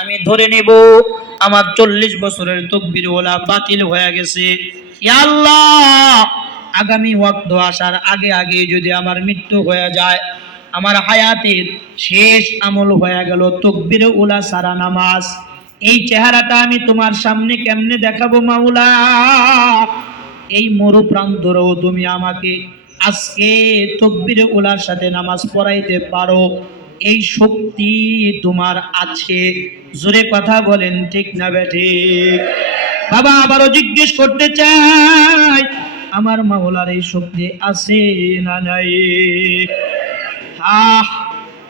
আমি ধরে নেব আমার 40 বছরের তাকবীর ওলা বাতিল হয়ে গেছে। ইয়া আল্লাহ, আগামী ওয়াক্ত আসার আগে আগে যদি আমার মৃত্যু হয়ে যায়, আমার হায়াতের শেষ আমল হয়ে গেল তাকবীর ওলা সারা নামাজ, এই চেহারাটা আমি তোমার সামনে কেমনে দেখাবো মাওলা? এই মরু প্রান্তরেও তুমি আমাকে আজকে তাকবীর ওলার সাথে নামাজ পড়াইতে পারো, এই শক্তি তোমার আছে। জোরে কথা বলেন ঠিক না বেঠিক? বাবা আবারও জিজ্ঞেস করতে চাই, আমার মাওলার এই শক্তি আছে না নাই?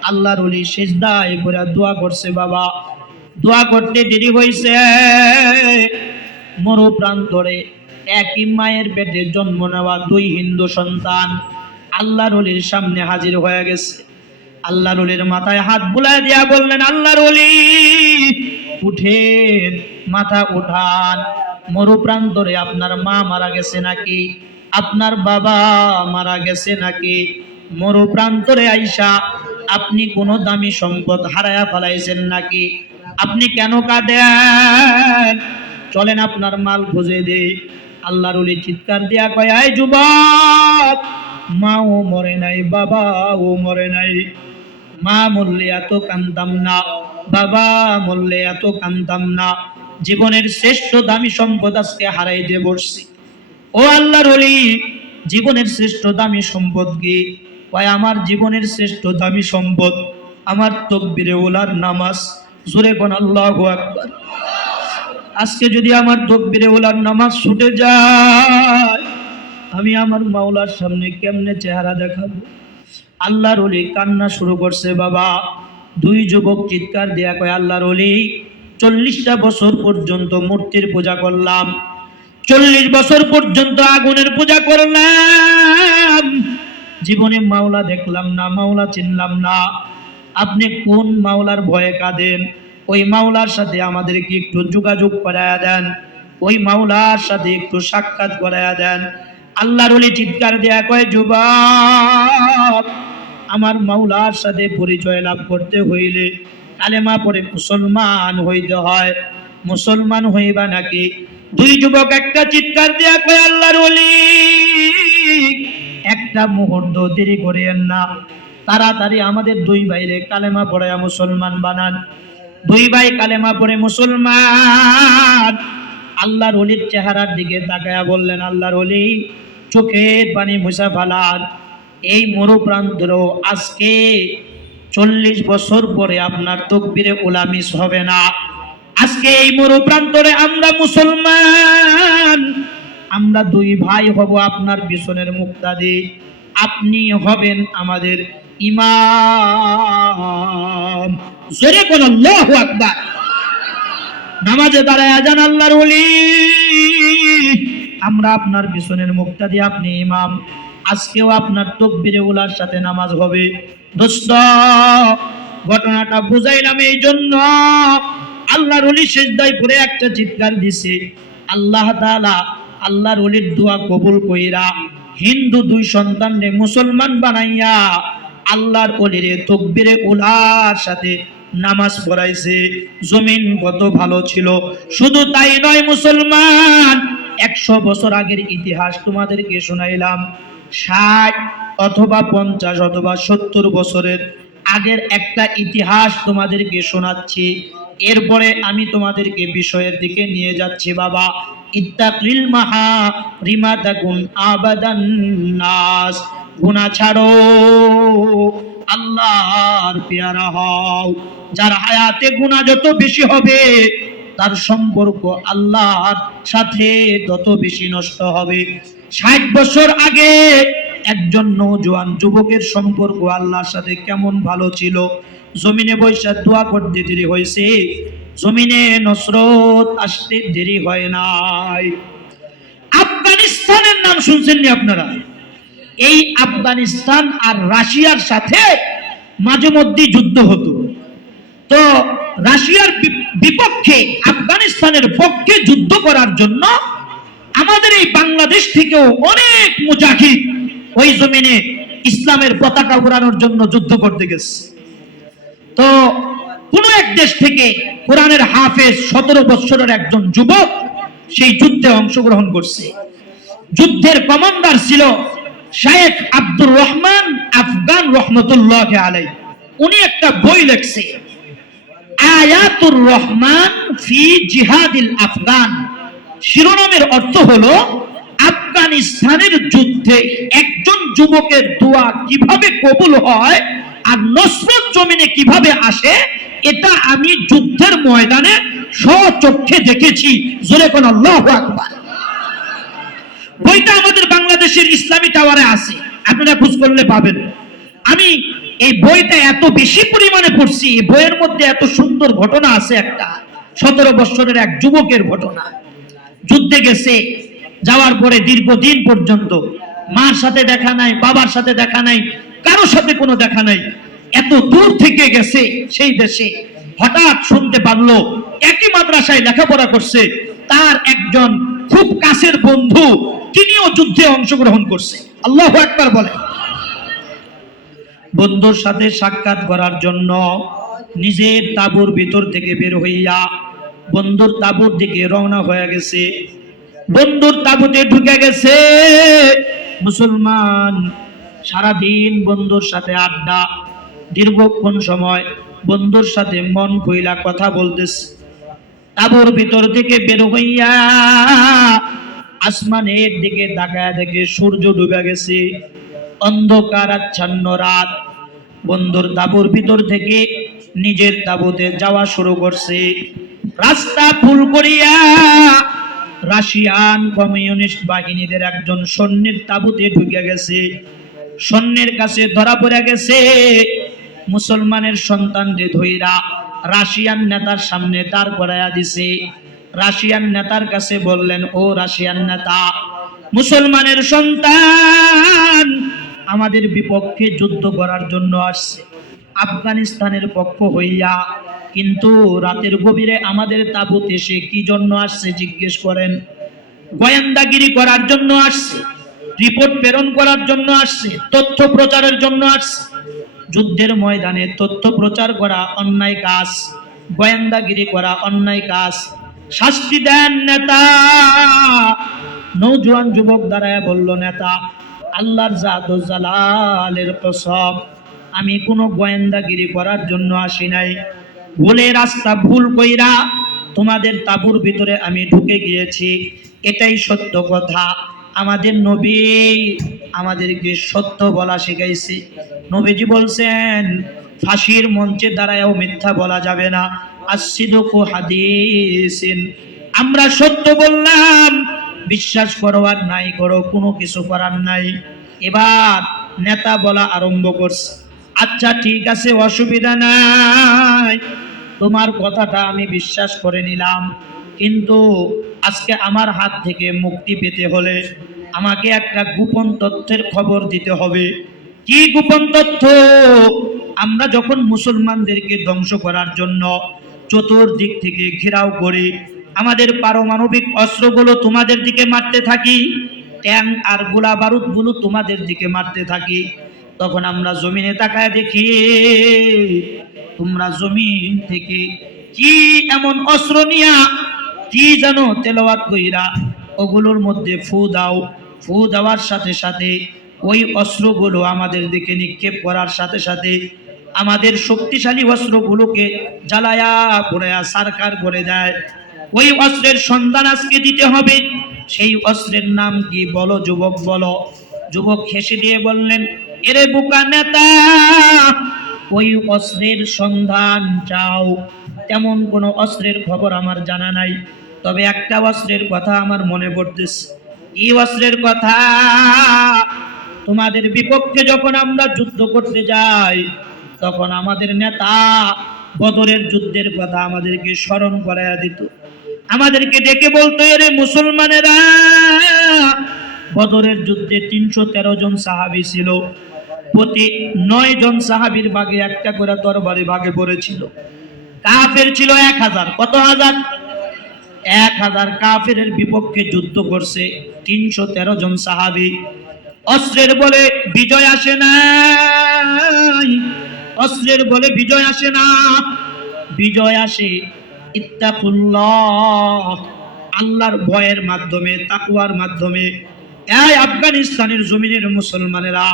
আল্লাহর ওলি সিজদায় পড়ে দোয়া করছে। বাবা দোয়া করতে দেরি হয়েছে, মরু প্রান্তরে একই মায়ের পেটে জন্ম নেওয়া 2 হিন্দু সন্তান আল্লাহর ওলির সামনে হাজির হয়ে গেছে। আল্লাহর ওলির মাথায় হাত বুলায় দিয়া বললেন, আল্লাহর ওলি উঠেন, মাথা উঠান। মরু প্রান্তরে আপনার মা মারা গেছে নাকি? আপনার বাবা মারা গেছে নাকি? মরু প্রান্তরে আইসা আপনি কোন দামি সম্পদ হারায়া ফেলাইছেন নাকি? আপনি কেন কাঁদেন? চলেন আপনার মাল খুঁজে দেই। আল্লাহর ওলি চিৎকার দিয়া কয়, আয় যুবক, মাও মরে নাই, বাবাও মরে নাই। মা মরলে এত কান্দাম না, বাবা মরলে এত কান্দাম না, জীবনের শ্রেষ্ঠ দামি সম্পদ আজকে হারাইতে বসছি। ও আল্লাহর ওলি, জীবনের শ্রেষ্ঠ দামি সম্পদ কি? কয়, আমার জীবনের শ্রেষ্ঠ দামি সম্পদ আমার তাকবীরে ওলার নামাজ। জোরে কোন আল্লাহু আকবার। আজকে যদি আমার তাকবীরে ওলার নামাজ ছুটে যায়, আমি আমার মাওলার সামনে কেমনে চেহারা দেখাবো? আল্লাহর ওলি কান্না শুরু করছে। বাবা 2 যুবক চিৎকার দেয়া কয়, আল্লাহর ওলি 40টা বছর পর্যন্ত মূর্তির পূজা করলাম, 40 বছর পর্যন্ত আগুনের পূজা করলাম, জীবনে মাওলা দেখলাম না, মাওলা চিনলাম না। আপনি কোন মাওলার ভয়ে কাঁদেন? ওই মাওলার সাথে আমাদেরকে একটু যোগাযোগ করায়া দেন, ওই মাওলার সাথে একটু সাক্ষাৎ করায়া দেন। আল্লাহর ওলি চিৎকার দেয়া কয়, যুবক, আমার মাওলার সাথে পরিচয় লাভ করতে হইলে কালেমা পড়ে মুসলমান হইতে হয়। মুসলমান হইবা নাকি? 2 যুবক একটা চিৎকার দেয়া কয়, আল্লাহর ওলি একটা মুহূর্ত দেরি করিয়েন না, তাড়াতাড়ি আমাদের 2 ভাইরে কালেমা পড়ায়া মুসলমান বানান। 2 ভাই কালেমা পড়ে মুসলমান। আল্লাহর ওলির চেহারার দিকে তাকায়া বললেন, আল্লাহর ওলি চোখের পানি মুছা ফেলান। এই মরু প্রান্তরেও আজকে 40 বছর পরে আপনার তাকবীরে ওলা মিস হবে না। আজকে এই মরু প্রান্তরে আমরা মুসলমান, আমরা 2 ভাই হব আপনার পিছনের মুক্তাদি, আপনি হবেন আমাদের ইমাম। জোরে কোন আল্লাহু আকবার। নামাজে দাঁড়ায় যান আল্লাহর ওলি, আমরা আপনার পিছনের মুক্তাদি, আপনি ইমাম। আজকেও আপনার তাকবীরে ওলার সাথে নামাজ হবে। দোস্ত, ঘটনাটা বুঝাইলাম এই জন্য, আল্লাহর ওলি সিজদায় পড়ে একটা চিৎকার দিছে। আল্লাহ তাআলা আল্লাহর ওলির দোয়া কবুল কইরা হিন্দু 2 সন্তানরে মুসলমান বানাইয়া আল্লাহর ওলির তাকবীরে ওলার সাথে নামাজ পড়াইছে। জমিন কত ভালো ছিল! শুধু তাই নয় মুসলমান, 100 বছর আগের ইতিহাস তোমাদেরকে শোনাইলাম, 60 অথবা 50 অথবা 70 বছরের আগের একটা ইতিহাস তোমাদেরকে শোনাচ্ছি। এরপরে আমি তোমাদেরকে বিষয়ের দিকে নিয়ে যাচ্ছি। বাবা ইত্তাকিল মাহা রিমা তাকুন আবাদান নাস, গুনাহ ছাড়ো, আল্লাহর পেয়ারা হও। যার হায়াতে গুনাহ যত বেশি হবে, তার সম্পর্ক আল্লাহর সাথে তত বেশি নষ্ট হবে। 60 বছর আগে একজন নওজোয়ান যুবকের সম্পর্ক আল্লাহর সাথে কেমন ভালো ছিল! জমিনে বৈশা দোয়া করতে দেরি হয়েছে, জমিনে নসরত আসতে দেরি হয় নাই। আফগানিস্তানের নাম শুনছেন নি আপনারা? এই আফগানিস্তান আর রাশিয়ার সাথে মাঝে মধ্যে যুদ্ধ হতো। তো রাশিয়ার বিপক্ষে আফগানিস্তানের পক্ষে যুদ্ধ করার জন্য আমাদের এই বাংলাদেশ থেকেও অনেক মুজাহিদ ওই জমিনে ইসলামের পতাকা উড়ানোর জন্য যুদ্ধ করতে গেছে। তো কোন এক দেশ থেকে কোরআনের হাফেজ 17 বছরের একজন যুবক সেই যুদ্ধে অংশগ্রহণ করছে। যুদ্ধের কমান্ডার ছিল শেখ আব্দুর রহমান আফগান রহমতুল্লাহ আলাইহি। উনি একটা বই লিখছে, আয়াতুর রহমান ফি জিহাদিল আফগান। শিরোনামের অর্থ হলো আফগানিস্তানের যুদ্ধে একজন যুবকের দোয়া কিভাবে কবুল হয় আর নসরত জমিনে কিভাবে আসে, এটা আমি যুদ্ধের ময়দানে স্বচক্ষে দেখেছি। জোরে কোন আল্লাহু আকবার। বইটা আমাদের বাংলাদেশের ইসলামী টাওয়ারে আছে, আপনারা খোঁজ করলে পাবেন। আমি এই বইটা এত বেশি পরিমাণে পড়ছি, এই বইয়ের মধ্যে এত সুন্দর ঘটনা আছে। একটা 17 বছরের এক যুবকের ঘটনা। যুদ্ধে গেছে, যাওয়ার পরে দীর্ঘদিন পর্যন্ত মার সাথে দেখা নাই, বাবার সাথে দেখা নাই, কারোর সাথে কোনো দেখা নাই। এত দূর থেকে গেছে সেই দেশে, হঠাৎ শুনতে পারলো একই মাদ্রাসায় লেখাপড়া করছে তার একজন খুব কাছের বন্ধু, তিনিও যুদ্ধে অংশগ্রহণ করছে। আল্লাহু আকবার বলে। বন্ধুর সাথে সাক্ষাৎ করার জন্য নিজের তাঁবুর ভিতর থেকে বের হইয়া বন্ধুর তাঁবুর দিকে রওনা হয়ে গেছে। বন্ধুর তাঁবুতে ঢুকে গেছে। মুসলমান সারাদিন বন্ধুর সাথে আড্ডা, দীর্ঘক্ষণ সময় বন্ধুর সাথে মন খুইলা কথা বলতেছে। তাঁবুর ভিতর থেকে বের হইয়া আসমানের দিকে তাকায় দেখে সূর্য ডুবে গেছে, অন্ধকার আচ্ছন্ন রাত। বন্ধুর তাঁবুর ভিতর থেকে নিজের তাঁবুতে যাওয়া শুরু করছে। রাস্তা ফুল করিয়া রাশিয়ান কমিউনিস্ট বাহিনীদের একজন সৈন্যের তাঁবুতে ঢুকে গেছে। সৈন্যের কাছে ধরা পড়ে গেছে। মুসলমানের সন্তানদের ধইরা রাশিয়ান নেতার সামনে দাঁড় করাইয়া দিছে। রাশিয়ান নেতার কাছে বললেন, ও রাশিয়ান নেতা, মুসলমানের সন্তান আমাদের বিপক্ষে যুদ্ধ করার জন্য আসছে আফগানিস্তানের পক্ষ হইয়া, কিন্তু রাতের গভীরে আমাদের তাঁবুতে সে কি জন্য আসছে জিজ্ঞেস করেন। গোয়েন্দাগিরি করার জন্য আসছে, রিপোর্ট প্রেরণ করার জন্য আসছে, তথ্য প্রচারের জন্য আসছে। যুদ্ধের ময়দানে তথ্য প্রচার করা অন্যায় কাজ, গোয়েন্দাগিরি করা অন্যায় কাজ। শাস্তি দেন নেতা। নওজোয়ান যুবক দাঁড়ায় বলল, নেতা, আল্লাহর জাত ও জালালের কসম, আমি কোনো গোয়েন্দাগিরি করার জন্য আসি নাই। ভুলে রাস্তা ভুল কইরা তোমাদের তাঁবুর ভিতরে আমি ঢুকে গিয়েছি, এটাই সত্য কথা। আমাদের নবী আমাদেরকে সত্য বলা শিখাইছে। নবীজি বলছেন, ফাঁসির মঞ্চে দাঁড়ায়ও মিথ্যা বলা যাবে না। আসিদকু হাদিসিন, আমরা সত্য বললাম, বিশ্বাস করো আর নাই করো, কোনো কিছু করার নাই। এবার নেতা বলা আরম্ভ করছে, আচ্ছা ঠিক আছে, অসুবিধা নাই, তোমার কথাটা আমি বিশ্বাস করে নিলাম, কিন্তু আজকে আমার হাত থেকে মুক্তি পেতে হলে আমাকে একটা গোপন তথ্যের খবর দিতে হবে। কি গোপন তথ্য? আমরা যখন মুসলমানদেরকে ধ্বংস করার জন্য চতুর্দিক থেকে ঘেরাও করি, আমাদের পারমাণবিক অস্ত্রগুলো তোমাদের দিকে মারতে থাকি, ট্যাঙ্ক আর গোলা বারুদগুলো তোমাদের দিকে মারতে থাকি, তখন আমরা জমিনে তাকায় দেখি তোমরা জমিন থেকে কি এমন অস্ত্র নিয়া কি যেন তেলাওয়াত কইরা ওগুলোর মধ্যে ফু দাও। ফু দেওয়ার সাথে সাথে ওই অস্ত্রগুলো আমাদের দিকে নিক্ষেপ করার সাথে সাথে আমাদের শক্তিশালী অস্ত্রগুলোকে জ্বালায়া পোড়ায়া সারকার করে দেয়। ওই অস্ত্রের সন্ধান আজকে দিতে হবে। সেই অস্ত্রের নাম কি বলো যুবক, বলো। যুবক হেসে দিয়ে বললেন, এরে বোকা নেতা, ওই অস্ত্রের সন্ধান চাও, তেমন কোনো অস্ত্রের খবর আমার জানা নাই, তবে একটা অস্ত্রের কথা আমার মনে পড়তেছে। এই অস্ত্রের কথা, তোমাদের বিপক্ষে যখন আমরা যুদ্ধ করতে যাই তখন আমাদের নেতা বদরের যুদ্ধের কথা আমাদেরকে স্মরণ করাইয়া দিত, আমাদেরকে ডেকে বলতো, এরে মুসলমানেরা, বদরের যুদ্ধে 313 জন সাহাবী ছিল, প্রতি 9 জন সাহাবীর ভাগে একটা করে তরবারি ভাগে পড়েছিল। কাফের ছিল 1000। কত হাজার? 1000 কাফেরের বিপক্ষে যুদ্ধ করছে 313 জন সাহাবী। অস্ত্রের বলে বিজয় আসে নাই, অস্ত্রের বলে বিজয় আসে না, বিজয় আসে ইত্তাকুল্লাহ, আল্লাহর ভয়ের মাধ্যমে, তাকওয়ার মাধ্যমে। এই আফগানিস্তানের জমিনের মুসলমানেরা,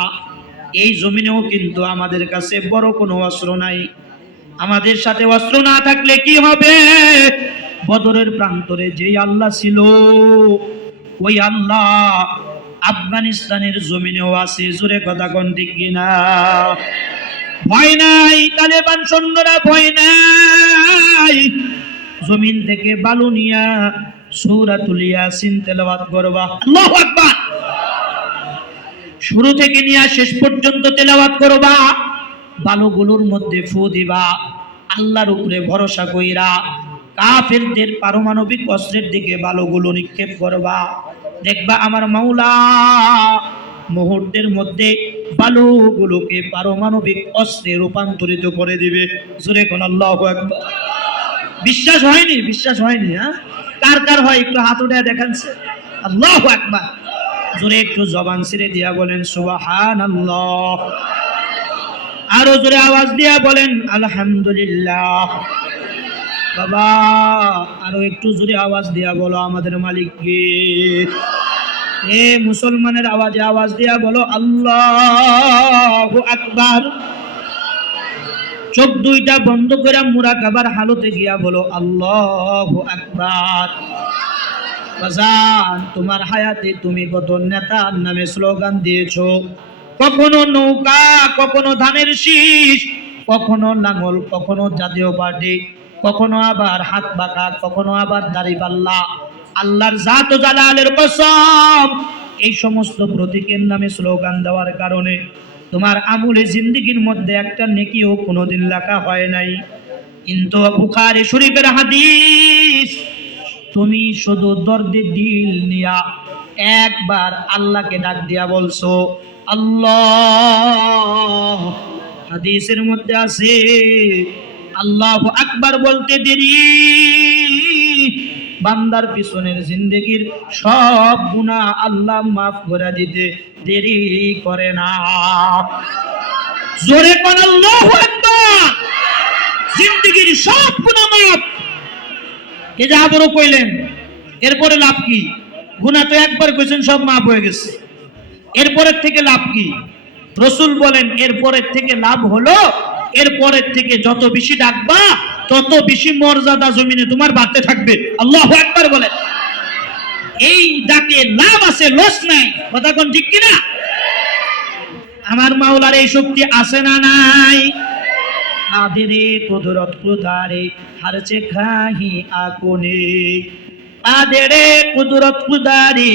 এই জমিনেও কিন্তু আমাদের কাছে বড় কোনো অস্ত্র নাই। আমাদের সাথে অস্ত্র না থাকলে কি হবে? বদরের প্রান্তরে যেই আল্লাহ ছিল, ওই আল্লাহ আফগানিস্তানের জমিনেও আছে। জোরে কথা কোন ঠিক কিনা? ভয় নাই, তালেবান সৈন্যরা ভয় নাই। জমিন থেকে বালু নিয়া সূরাতুল ইয়াসিন তেলাওয়াত করবা। আল্লাহু আকবার। শুরু থেকে নিয়ে শেষ পর্যন্ত তেলাওয়াত করবা। বালুগুলোর মধ্যে ফু দিবা, আল্লাহর উপরে ভরসা কইরা কাফেরদের পারমাণবিক অস্ত্রের দিকে বালুগুলো নিক্ষেপ করবা। দেখবা আমার মাওলা মুহূর্তের মধ্যে বালুগুলোকে পারমাণবিক অস্ত্রে রূপান্তরিত করে দিবে। জোরে কোন আল্লাহু আকবার। বিশ্বাস হয়নি? বিশ্বাস হয়নি? হ্যাঁ, কার কার হয় একটু হাত উঠায় দেখানছে। আল্লাহু আকবার। জোরে একটু জবান ছেড়ে দিয়া বলেন সুবহানাল্লাহ। আরো জোরে আওয়াজ দিয়া বলেন আলহামদুলিল্লাহ। বাবা আরো একটু জোরে আওয়াজ দিয়া বলো আমাদের মালিক কে। এ মুসলমানের আওয়াজে আওয়াজ দিয়া বলো আল্লাহু আকবার। চোখ দুইটা বন্ধ করে মুরাকাবার হালতে গিয়া বলো আল্লাহু আকবার। বাজান, তোমার হায়াতে তুমি কত নেতার নামে স্লোগান দিয়েছো, কখনো নৌকা, কখনো ধানের শীষ, কখনো লাঙ্গল, কখনো জাতীয় পার্টি, কখনো আবার হাত বাঁকা, কখনো আবার দাড়িপাল্লা। আল্লাহর জাত ও জালালের কসম, এই সমস্ত প্রতীকের নামে স্লোগান দেওয়ার কারণে তোমার আমলে জিন্দেগির মধ্যে একটা নেকিও কোনোদিন লেখা হয় নাই। কিন্তু বুখারী শরীফের হাদিস, তুমি শুধু দর্দে দিল নিয়া একবার আল্লাহকে ডাক দিয়া বলছো আল্লাহ। হাদিসের মধ্যে আছে আল্লাহু আকবার বলতে দেরি বান্দার পিছনের জিন্দেগির সব গুনাহ আল্লাহ মাফ করে দিতে দেরি করে না। জোরে কোন আল্লাহু আকবার। জিন্দেগির সব গুনাহ মাফ। এই যে আবারও কইলেন, এরপরে লাভ কি? গুনাহ তো একবার কইছেন, সব মাফ হয়ে গেছে, এরপরের থেকে লাভ কি? রাসূল বলেন এরপরের থেকে লাভ হলো, এরপরের থেকে যত বেশি ডাকবা তত বেশি মর্যাদা জমিনে তোমার বাড়তে থাকবে। আল্লাহু আকবার বলেন। এই ডাকে লাভ আছে, লস নাই। কথা কোন ঠিক কিনা? আমার মাওলার এই শক্তি আছে না নাই? আদেরে কুদরত কুদারে হারছে খাহি আকুনে, আদেরে কুদরত কুদারে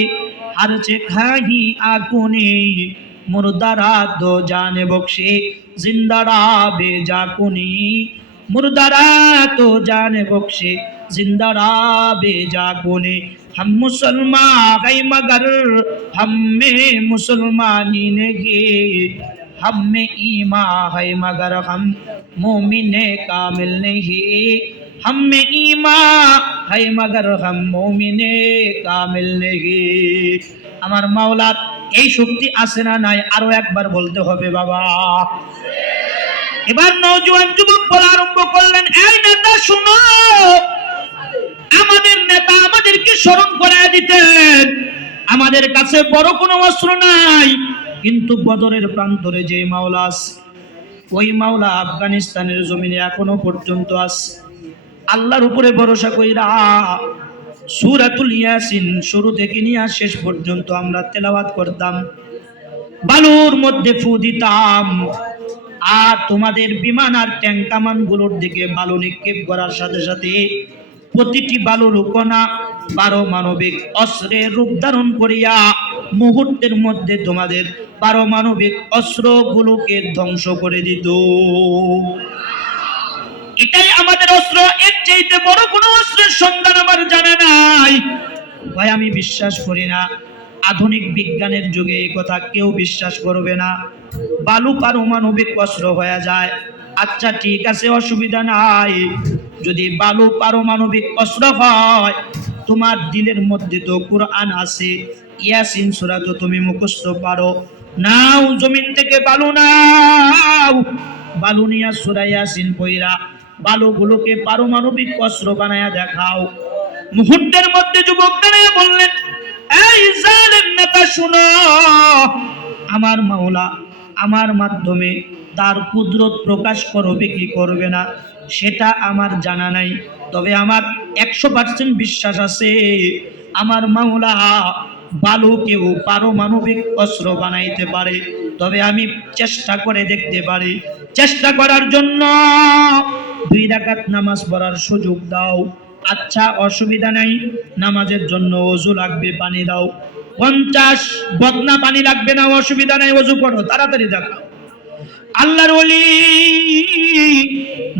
হারছে খাহি আকুনে, মুর্দারা দো জানে বখশে জিন্দারা বেজাকুনি, মুর্দারা তো জানে বখশে जिंदारा बेजाकुने। हम मुसलमान है मगर हम में मुसलमानी नहीं, हम में ईमान है मगर हम मोमिने कामिल नहीं, हम में ईमान है मगर हम मोमिने कामिल नहीं। আমার মাওলার এই শক্তি আছে না নাই? আরো একবার বলতে হবে বাবা। এবার নওজোয়ান যুবক বলা আরম্ভ করলেন, এই নেতা শুনো, আমাদের নেতা আমাদেরকে স্মরণ করায় দিতেন, আমাদের কাছে বড় কোনো অস্ত্র নাই, কিন্তু বদরের প্রান্তরে যে মাওলা আছে, ওই মাওলা আফগানিস্তানের জমিনে এখনো পর্যন্ত আছে। আল্লাহর উপরে ভরসা কইরা সূরাতুল ইয়াসিন শুরু থেকে নিয়ে শেষ পর্যন্ত আমরা তেলাওয়াত করতাম, বালুর মধ্যে ফু দিতাম, আর তোমাদের বিমান আর ট্যাঙ্ক কামান গুলোর দিকে বালু নিক্ষেপ করার সাথে সাথে প্রতিটি বালুর কণা পারমাণবিক অস্ত্রের রূপ ধারণ করিয়া মুহূর্তের মধ্যে তোমাদের পারমাণবিক অস্ত্রগুলোকে ধ্বংস করে দিত। এটাই আমাদের অস্ত্র, এর চাইতে বড় কোনো অস্ত্রের সন্ধান আমার জানা নাই। ভাই আমি বিশ্বাস করি না, আধুনিক বিজ্ঞানের যুগে এই কথা কেউ বিশ্বাস করবে না। বালু পারমাণবিক অস্ত্র হয়ে যায়, আচ্ছা ঠিক আছে, অসুবিধা নাই। যদি বালু পারমাণবিক অস্ত্র হয়, তোমার দিলের মধ্যে তো কুরআন আছে, ইয়াসিন সূরা তো তুমি মুখস্থ পারো, নাও জমিন থেকে বালু নাও, বালু নিয়া সূরা ইয়াসিন পড়া বালুগুলোকে পারমাণবিক অস্ত্র বানায়া দেখাও। মুহূর্তের মধ্যে যুবক দাঁড়িয়ে বললেন, এই জালেম নেতা শুনো, আমার মাওলা আমার মাধ্যমে তার কুদরত প্রকাশ করবে কি করবে না সেটা আমার জানা নাই, তবে আমার 100% বিশ্বাস আছে আমার মাওলা বালুকেও পারমাণবিক অস্ত্র বানাইতে পারে। তবে আমি চেষ্টা করে দেখতে পারি, চেষ্টা করার জন্য 2 রাকাত নামাজ পড়ার সুযোগ দাও। আচ্ছা অসুবিধা নাই, নামাজের জন্য ওযু লাগবে, পানি দাও। 50 বদনা পানি লাগবে না, অসুবিধা নাই, ওযু করো, তাড়াতাড়ি দেখাও। আল্লাহর ওলি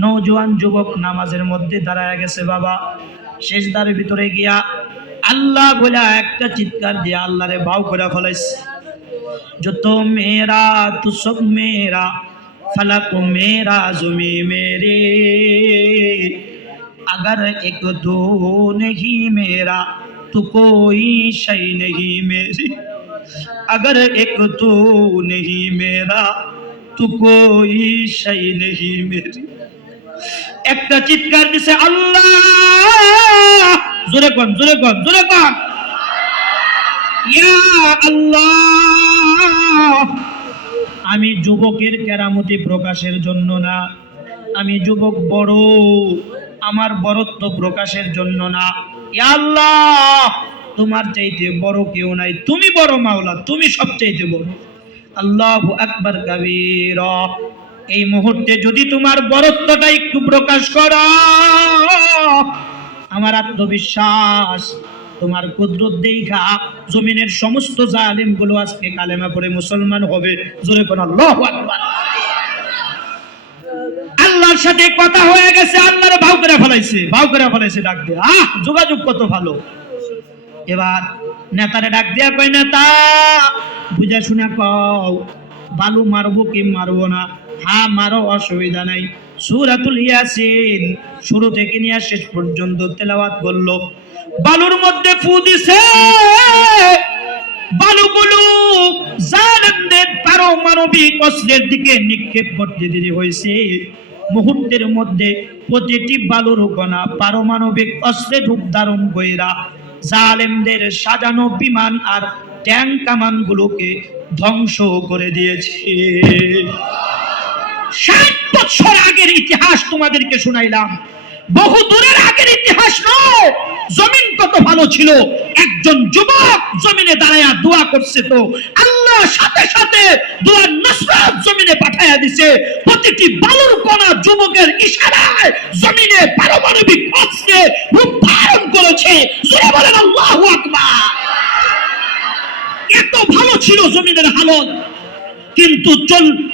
নওজোয়ান যুবক নামাজের মধ্যে দাঁড়ায় গেছে। বাবা সিজদার ভিতরে গিয়া আল্লাহ বলে একটা চিৎকার দিয়ে আল্লাহরে ভাও করে ফেলাইছে। যত মেরা তু সব মেরা, ফলক মেরা, জমি মেরে, अगर एक दो नहीं मेरा तो कोई शय नहीं मेरी, अगर एक दो नहीं मेरा तो कोई शय नहीं मेरी। একটা চিৎকার দিছে আল্লাহ, জোরে কোন, জোরে কোন, জোরে কোন, ইয়া আল্লাহ। আমি যুবকের কেরামতি প্রকাশের জন্য না, আমি যুবক বড়, আমার বড়ত্ব প্রকাশের জন্য না। ইয়া আল্লাহ তোমার চাইতে বড় কেউ নাই, তুমি বড় মাওলা, তুমি সবচাইতে বড়। আল্লাহু আকবার কাবীরা। এই মুহূর্তে যদি তোমার বড়ত্বটা একটু প্রকাশ করো, আমার আত্মবিশ্বাস তোমার কুদরত দেখা জমিনের সমস্ত জালিম গুলো আজকে কালেমা পড়ে মুসলমান হবে। জোরে কোন আল্লাহু আকবার। আল্লাহর সাথে কথা হয়ে গেছে, আল্লাহরে ভাও করে ফেলাইছে, ভাও করে ফেলাইছে, ডাক দিয়ে যোগাযোগ কত ভালো। এবার নেতারে ডাক দিয়া কয়, নেতা বুঝা শুনা কও, বালু মারবো কি মারবো না? হ্যাঁ মারো, অসুবিধা নাই। সূরাতুল ইয়াসিন শুরু থেকে নিয়ে শেষ পর্যন্ত তেলাওয়াত করলো। বালুর মধ্যে ফু দিছে, বালুগুলো জালেমদের পারমাণবিক অস্ত্রের দিকে নিক্ষেপ করতে দেরি হয়েছে। মুহূর্তের মধ্যে প্রতিটি বালুর কণা পারমাণবিক অস্ত্রে রূপ ধারণ কইরা জালেমদের সাজানো বিমান আর ট্যাঙ্ক কামান গুলোকে ধ্বংস করে দিয়েছে। 60 বছর আগের ইতিহাস তোমাদেরকে শুনাইলাম, বহু দূরের আগের ইতিহাস নয়। জমিন কত ভালো ছিল, একজন যুবক জমিনে দাঁড়ায়া দোয়া করছে তো আল্লাহ সাথে সাথে দোয়ার নসরত জমিনে পাঠায়া দিছে। প্রতিটি বালুর কণা যুবকের ইশারায় জমিনে পারমাণবিক অস্ত্রে রূপ ধারণ করেছে। জোরে বলেন আল্লাহু আকবার। এত ভালো ছিল জমিনের হালত, কিন্তু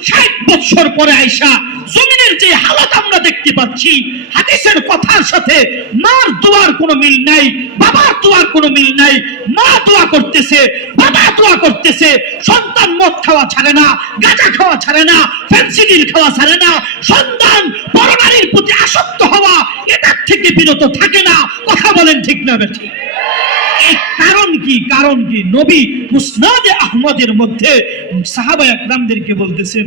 60 বছর পরে আইসা জমিনের যে হালত আমরা দেখতে পাচ্ছি, হাদিসের কথার সাথে মার দোয়ার কোনো মিল নাই, বাবার দোয়ার কোনো মিল নাই। মা দোয়া করতেছে, বাবা দোয়া করতেছে, সন্তান মদ খাওয়া ছাড়ে না, গাঁজা খাওয়া ছাড়ে না, ফেন্সিডিল খাওয়া ছাড়ে না, সন্তান পরনারীর প্রতি আসক্ত হওয়া এটার থেকে বিরত থাকে না। কথা বলেন ঠিক না বেঠিক? এই কারণ কি? কারণ কি? নবী মুসনাদে আহমদের মধ্যে সাহাবায়ে একরামদেরকে বলতেছেন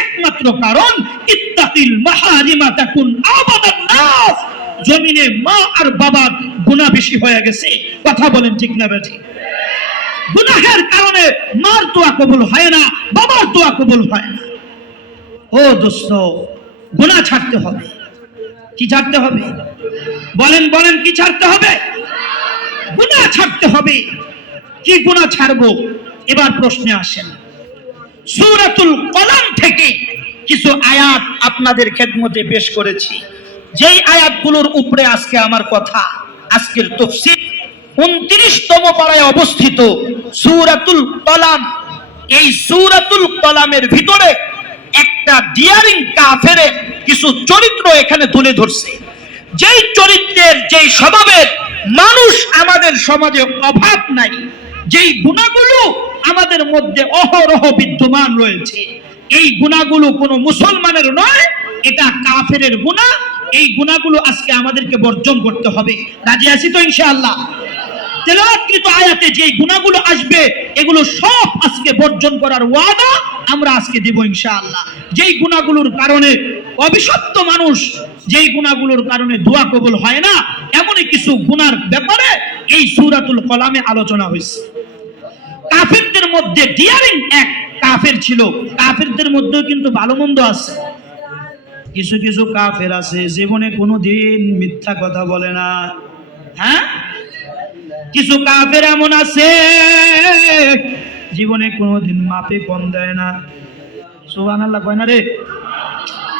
একমাত্র কারণ ইত্তাকিল মাহারিমা তাকুন আবাদান নাস। জমিনে মা আর বাবার গুনাহ বেশি হয়ে গেছে। কথা বলেন ঠিক না বেঠিক? গুনাহের কারণে মার দোয়া কবুল হয় না, বাবার দোয়া কবুল হয় না। ও দোস্ত, গুনাহ ছাড়তে হবে। কি ছাড়তে হবে? বলেন বলেন, কি ছাড়তে হবে? গুনাহ ছাড়তে হবে। কি গুনাহ ছাড়বো? এবার প্রশ্নে আসেন। সূরাতুল কলম থেকে কিছু আয়াত আপনাদের খেদমতে পেশ করেছি, যেই আয়াতগুলোর উপরে আজকে আমার কথা। আজকের তাফসীর 29তম পারায় অবস্থিত সূরাতুল কলম। এই সূরাতুল কলমের ভিতরে একটা ডিয়ারিং কাফেরের কিছু চরিত্র এখানে তুলে ধরছে, যেই চরিত্রের, যেই স্বভাবের মানুষ আমাদের সমাজে অভাব নাই, যেই গুণাগুলো আমাদের মধ্যে অহরহ বিদ্যমান রয়েছে। এই গুণাগুলো কোনো মুসলমানের নয়, এটা কাফেরের গুনাহ। এই গুণাগুলো আজকে আমাদেরকে বর্জন করতে হবে। রাজি আছি তো ইনশাআল্লাহ? তেলাওয়াতকৃত আয়াতে যে গুণাগুলো আসবে এগুলো সব আজকে বর্জন করার ওয়াদা আমরা আজকে দেব ইনশাআল্লাহ। যেই গুনাহগুলোর কারণে অবিশুদ্ধ মানুষ, যেই গুনাহগুলোর কারণে দোয়া কবুল হয় না, এমনই কিছু গুনার ব্যাপারে এই সূরাতুল কলামে আলোচনা হয়েছে। কাফেরদের মধ্যে ডিয়ারিং এক কাফের ছিল। কাফেরদের মধ্যেও কিন্তু ভালো মন্দ আছে। কিছু কিছু কাফের আছে জীবনে কোনোদিন মিথ্যা কথা বলে না। হ্যাঁ, কিছু কাফের এমন আছে জীবনে কোনোদিন মাপে কম দেয় না। সুবহানাল্লাহ কয় না রে?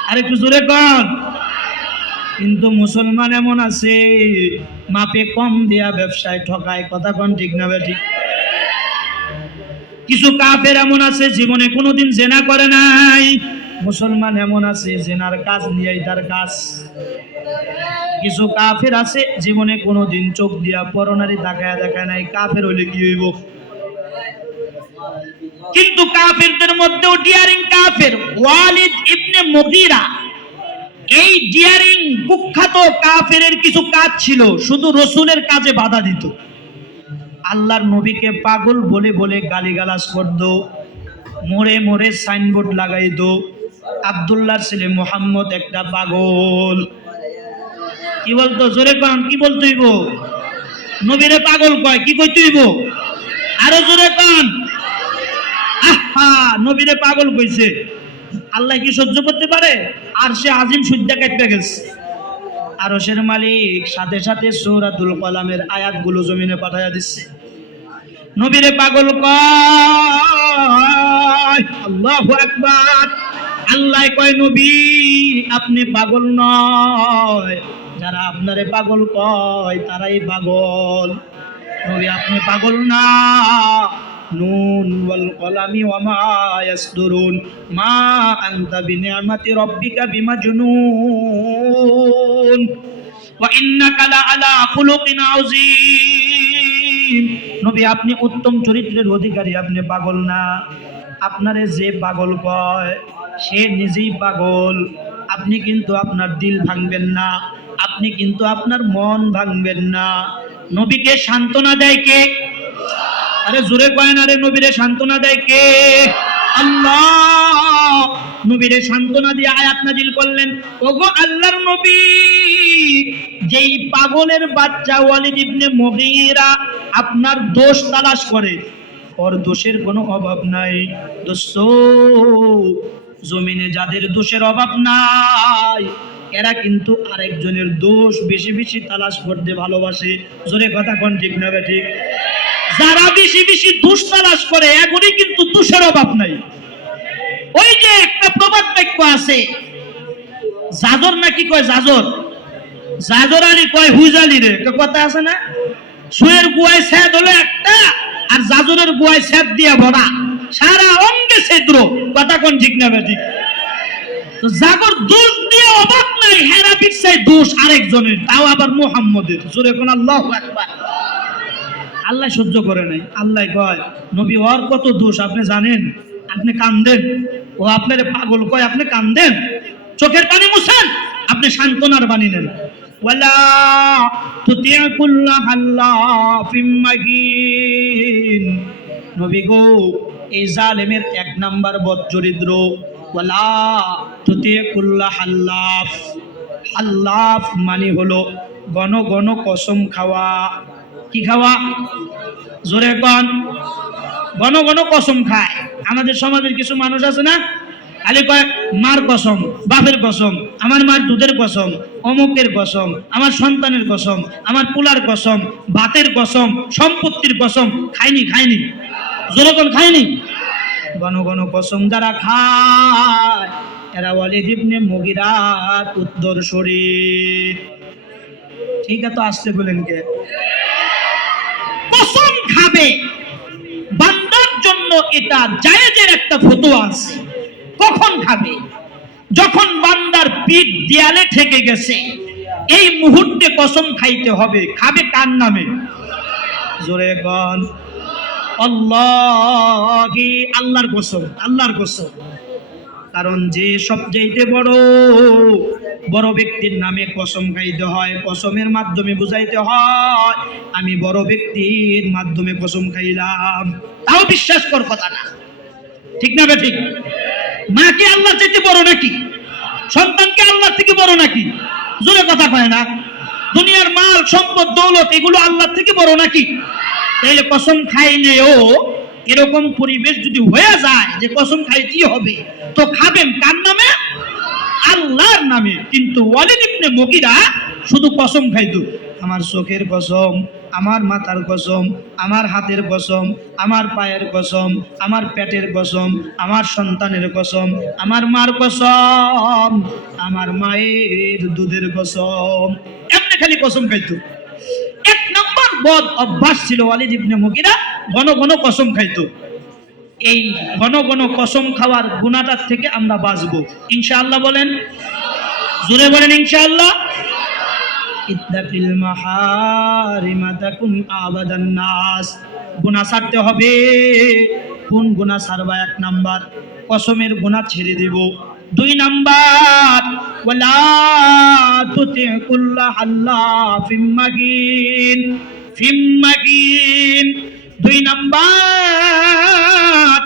আরে একটু জোরে কন। কিন্তু মুসলমান এমন আছে মাপে কম দিয়া ব্যবসায় ঠকায়। কথা কন ঠিক না ঠিক? কিছু কাফের এমন আছে জীবনে কোনোদিন জেনা করে নাই। মুসলমান এমন আছে জেনার কাজ নিয়েই তার কাজ। কিছু কাফের আছে জীবনে কোনোদিন চোখ দিয়া পরনারী তাকায়া দেখা নাই। কাফের হইলে কি হইব? কিন্তু কাফেরদের মধ্যেও ডিয়ারিং কাফের ওয়ালিদ ইবনে মুগীরা। এই ডিয়ারিং কুখ্যাত কাফেরের কিছু কাজ ছিল, শুধু রাসূলের কাজে বাধা দিত। আল্লাহর নবীকে পাগল বলে বলে গালিগালাজ করতো, মোড়ে মোড়ে সাইনবোর্ড লাগাইতো, আব্দুল্লাহর ছেলে মুহাম্মদ একটা পাগল। কি বলতো? জোরে কন, কি বলতইব? নবীরে পাগল কয়, কি কইতইব? আরো জোরে কন। আহা, নবীরে পাগল কইছে। আল্লাহ কি সহ্য করতে পারে? আর সে আজিম সুদ্দা কাটতে গেছে। আরশের মালিক সাথে সাথে সূরাতুল কলামের আয়াতগুলো জমিনে পাঠায়া দিচ্ছে। নবীরে পাগল কয়, আল্লাহু আকবার। আল্লাহ কয় নবী আপনি পাগল নয়, যারা আপনারে পাগল কয় তারাই পাগল। নবী আপনি পাগল না। নুন ওয়াল কলামি ওয়া মা ইয়াসদুরুন মা আনতা বিনিআমাতি রাব্বিকা বিমাজনুন ওয়া ইন্নাকা লাআলা খুলুকিন আযীম। নবী আপনি উত্তম চরিত্রের অধিকারী, আপনি পাগল না। আপনারে যে পাগল কয় সে নিজেই পাগল। আপনি কিন্তু আপনার দিল ভাঙবেন না, আপনি কিন্তু আপনার মন ভাঙবেন না। নবীকে সান্ত্বনা দেয় কে? আরে জোরে কয় না রে, নবীরে সান্ত্বনা দেয় কে? আল্লাহ। নবীরে সান্ত্বনা দিয়ে আয়াত নাজিল করলেন, ওগো আল্লাহর নবী, যেই পাগলের বাচ্চা ওয়ালিদ ইবনে মুগীরা আপনার দোষ তালাশ করে, ওর দোষের কোনো অভাব নাই। দোস্ত, জমিনে যাদের দোষের অভাব নাই এরা কিন্তু আরেকজনের দোষ বেশি বেশি তালাশ করতে ভালোবাসে। জোরে কথা কোন ঠিক না ঠিক? যারা বেশি বেশি দোষ তালাশ করে এগুলি কিন্তু দোষের অভাব নাই। ওই যে একটা প্রবাদ বাক্য আছে, জাজর নাকি কয় জাজর, জাজর আলী কয় হুইজালি রে, কথা আছে না? সুয়ের গুয়ায় স্যাদ হলো একটা, আর জাজরের গুয়ায় স্যাদ দিয়া ভরা, সারা অঙ্গে ছিদ্র। কথা কোন ঠিক না ঠিক? তো জাগর দোষ দিয়ে অভাব নাই, হেরা পিছায় দোষ আরেকজনের, তাও আবার মুহাম্মদের। জোরে কোন আল্লাহু আকবার। আল্লাহ সহ্য করে নাই। আল্লাহ কয় নবী ওর কত দোষ আপনি জানেন? আপনি কান্দেন, ও আপনার পাগল কয় আপনি কান্দেন, চোখের পানি মুছেন, আপনি সান্ত্বনার বাণী নেন। ওয়ালা তুতিউ কুল্লা হাল্লাফিম মাহিন। নবী গো, এই জালেমের এক নাম্বার বদ চরিত্র, ওয়ালা তুতিউ কুল্লা হাল্লাফ। হাল্লাফ মানে হলো ঘন ঘন কসম খাওয়া। কি খাওয়া? জোরে কন। ঘন ঘন কসম খায়। আমাদের সমাজের কিছু মানুষ আছে না, খালি কয় মার কসম, বাপের কসম, আমার মার দুধের কসম, অমুকের কসম, আমার সন্তানের কসম, আমার পুলার কসম, ভাতের কসম, সম্পত্তির কসম। খাইনি খাইনি, জোরে কন খাইনি। ঘন ঘন কসম যারা খায় এরা ওয়ালিদ ইবনে মুগীরার উত্তরসূরি। ঠিক আছে, আসতে বলেন কে? কসম খাবে বান্দার জন্য এটা জায়েজের একটা ফতোয়া আছে। কখন খাবে? যখন বান্দার পিঠ দেয়ালে ঠেকে গেছে, এই মুহূর্তে কসম খাইতে হবে। খাবে কার নামে? জোরে গন আল্লাহি, আল্লাহর কসম, আল্লাহর কসম। কারণ যে সবচেয়ে বড় বড় ব্যক্তির নামে কসম খাইতে হয়, কসমের মাধ্যমে বুঝাইতে হয় আমি বড় ব্যক্তির মাধ্যমে কসম খাইলাম। তাও বিশ্বাস কর কথা না, ঠিক না ঠিক? মা কি আল্লাহর চাইতে বড় নাকি? সন্তানকে আল্লাহর থেকে বড় নাকি? জোরে কথা কয় না। দুনিয়ার মাল সম্পদ দৌলত এগুলো আল্লাহর থেকে বড় নাকি? তাইলে কসম খাইলেও এরকম পরিবেশ যদি হয়ে যায় যে কসম খাইতেই হবে, তো খাবেন কার নামে? আল্লাহর নামে। কিন্তু ওয়ালিদ ইবনে মুগীরা শুধু কসম খাইতো, আমার চোখের কসম, আমার মাথার কসম, আমার হাতের কসম, আমার পায়ের কসম, আমার পেটের কসম, আমার সন্তানের কসম, আমার মার কসম, আমার মায়ের দুধের কসম। এমনি খালি কসম খাইতো। এক নম্বর বদ অভ্যাস ছিল ওয়ালিদ ইবনে মুগীরা, ঘন ঘন কসম খাইতো। এই ঘন ঘন কসম খাওয়ার গুনাহটার থেকে আমরা বাঁচবো ইনশাআল্লাহ। বলেন, জোরে বলেন ইনশাআল্লাহ। ইত্তাকিল মাহারিমা তাকুন আবাদান নাস। গুনাহ ছাড়তে হবে। কোন গুনাহ ছাড়বা? এক নাম্বার কসমের গুনাহ ছেড়ে দেব। দুই নাম্বার ওয়ালা তুতি কুল্লাহ আল্লাফিম মাগিন ফিম মাগিন। দুই নাম্বার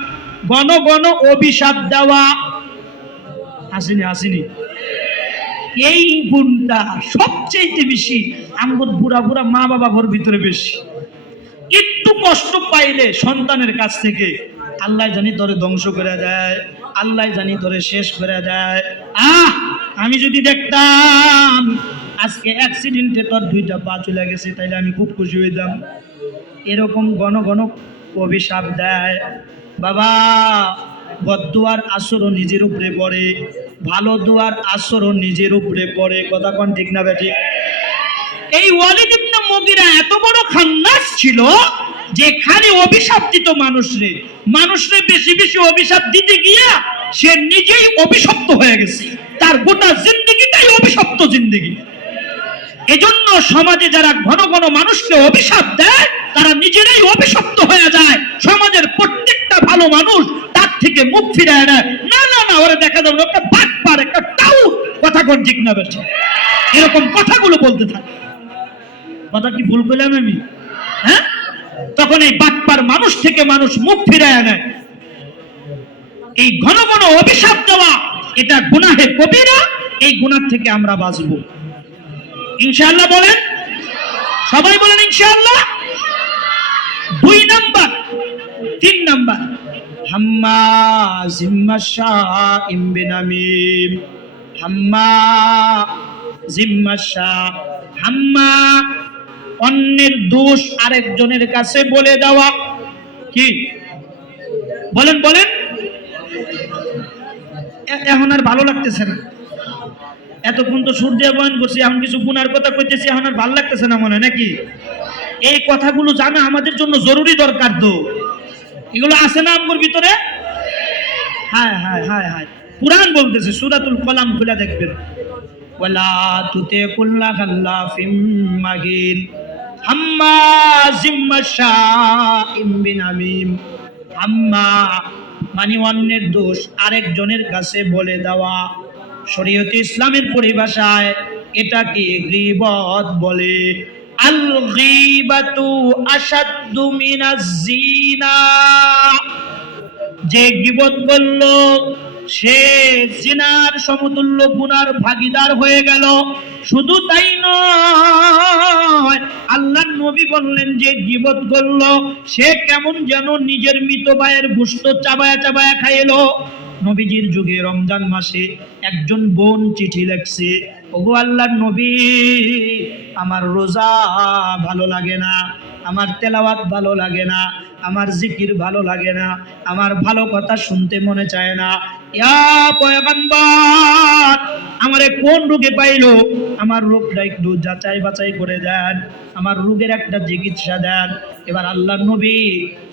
ঘন ঘন অভিশাপ দেওয়া। আসেনি আসেনি? এই গুণটা সবচেয়ে বেশি আমগর বুড়া বুড়া মা বাবা ঘর ভিতরে বেশি। একটু কষ্ট পাইলে সন্তানের কাছ থেকে আল্লাহ জানি তোরে ধ্বংস করে দেয়, আল্লাহ জানি তোরে শেষ করে দেয়। আমি যদি দেখতাম আজকে অ্যাক্সিডেন্টে তোর দুইটা পা চলে গেছে, তাইলে আমি খুব খুশি হইতাম। এরকম ঘন ঘন অভিশাপ দেয়। বাবা, বদদুয়ার আসরও নিজের উপরে পড়ে, ভালো দোয়ার আসরও নিজের উপরে পড়ে। কথা কোন ঠিক না বেঠিক? এই ওয়ালিদ ইবনে মুগীরা এত বড় খান্নাস ছিল যে খালি অভিশাপ দিত মানুষরে। মানুষরে বেশি বেশি অভিশাপ দিতে গিয়া সে নিজেই অভিশপ্ত হয়ে গেছে। তার গোটা জিন্দেগিটাই অভিশপ্ত জিন্দেগি। এজন্য সমাজে যারা ঘন ঘন মানুষকে অভিশাপ দেয় তারা নিজেরাই অভিশপ্ত হয়ে যায়। সমাজের প্রত্যেকটা ভালো মানুষ তার থেকে মুখ ফিরায় নেয়। না না না, ওরা দেখা যাবে একটা বাটপার, একটা টাউট। কথা কোন ঠিক না বেঠিক? এরকম কথাগুলো বলতে থাকে। কথা কি ভুল বললাম আমি? হ্যাঁ, তখন এই বাটপার মানুষ থেকে মানুষ মুখ ফিরায় নেয়। এই ঘন ঘন অভিশাপ দেওয়া এটা গুনাহে কবিরা। এই গুনাহ থেকে আমরা বাঁচবো ইনশাআল্লাহ। বলেন, সবাই বলেন ইনশাআল্লাহ। দুই নাম্বার, তিন নাম্বার হাম্মাজিম মাশাইম বিনামিম। হাম্মাজিম মাশা, হাম্মা অন্যের দোষ আরেকজনের কাছে বলে দেওয়া। কি বলেন বলেন? এখন আর ভালো লাগতেছে না। এতক্ষণ তো সুর দিয়ে বয়ান করছি, এখন কিছু গুনার কথা কইতেছি, এখন আর ভালো লাগতেছে না মনে নাকি? এই কথাগুলো জানা আমাদের জন্য জরুরি দরকার। তো এগুলো আছে না আমগোর ভিতরে? হায় হায় হায় হায়, কুরআন বলতেছে, সূরাতুল কলাম খুলে দেখবেন, ওয়ালা তুতি কুল্লা খাল্লাফিম মাগিন হাম্মাজিম মাশাইম বিনামিম। হাম্মা মানে অন্যের দোষ আরেকজনের কাছে বলে দেওয়া। শরীয়তে ইসলামের পরিভাষায় এটাকে গীবত বলে। আল গীবাতু আশাদ্দু মিনাজ জিনা। যে গীবত করল সে জিনার সমতুল্য গুনার ভাগীদার হয়ে গেল। শুধু তাই নয়, আল্লাহর নবী বললেন যে গীবত করল সে কেমন যেন নিজের মৃত ভাইয়ের গোশত চাবায়া চাবায়া খাইলো। নবীজির যুগে রমজান মাসে একজন বোন চিঠি লিখছে, ওগো আল্লাহর নবী, আমার রোজা ভালো লাগে না, আমার তেলাওয়াত ভালো লাগে না, আমার জিকির ভালো লাগে না, আমার ভালো কথা শুনতে মনে চায় না। ইয়া পয়গম্বর, আমারে কোন রোগে পাইলো? আমার রোগটা একটু যাচাই বাছাই করে দেন, আমার রোগের একটা চিকিৎসা দেন। এবার আল্লাহর নবী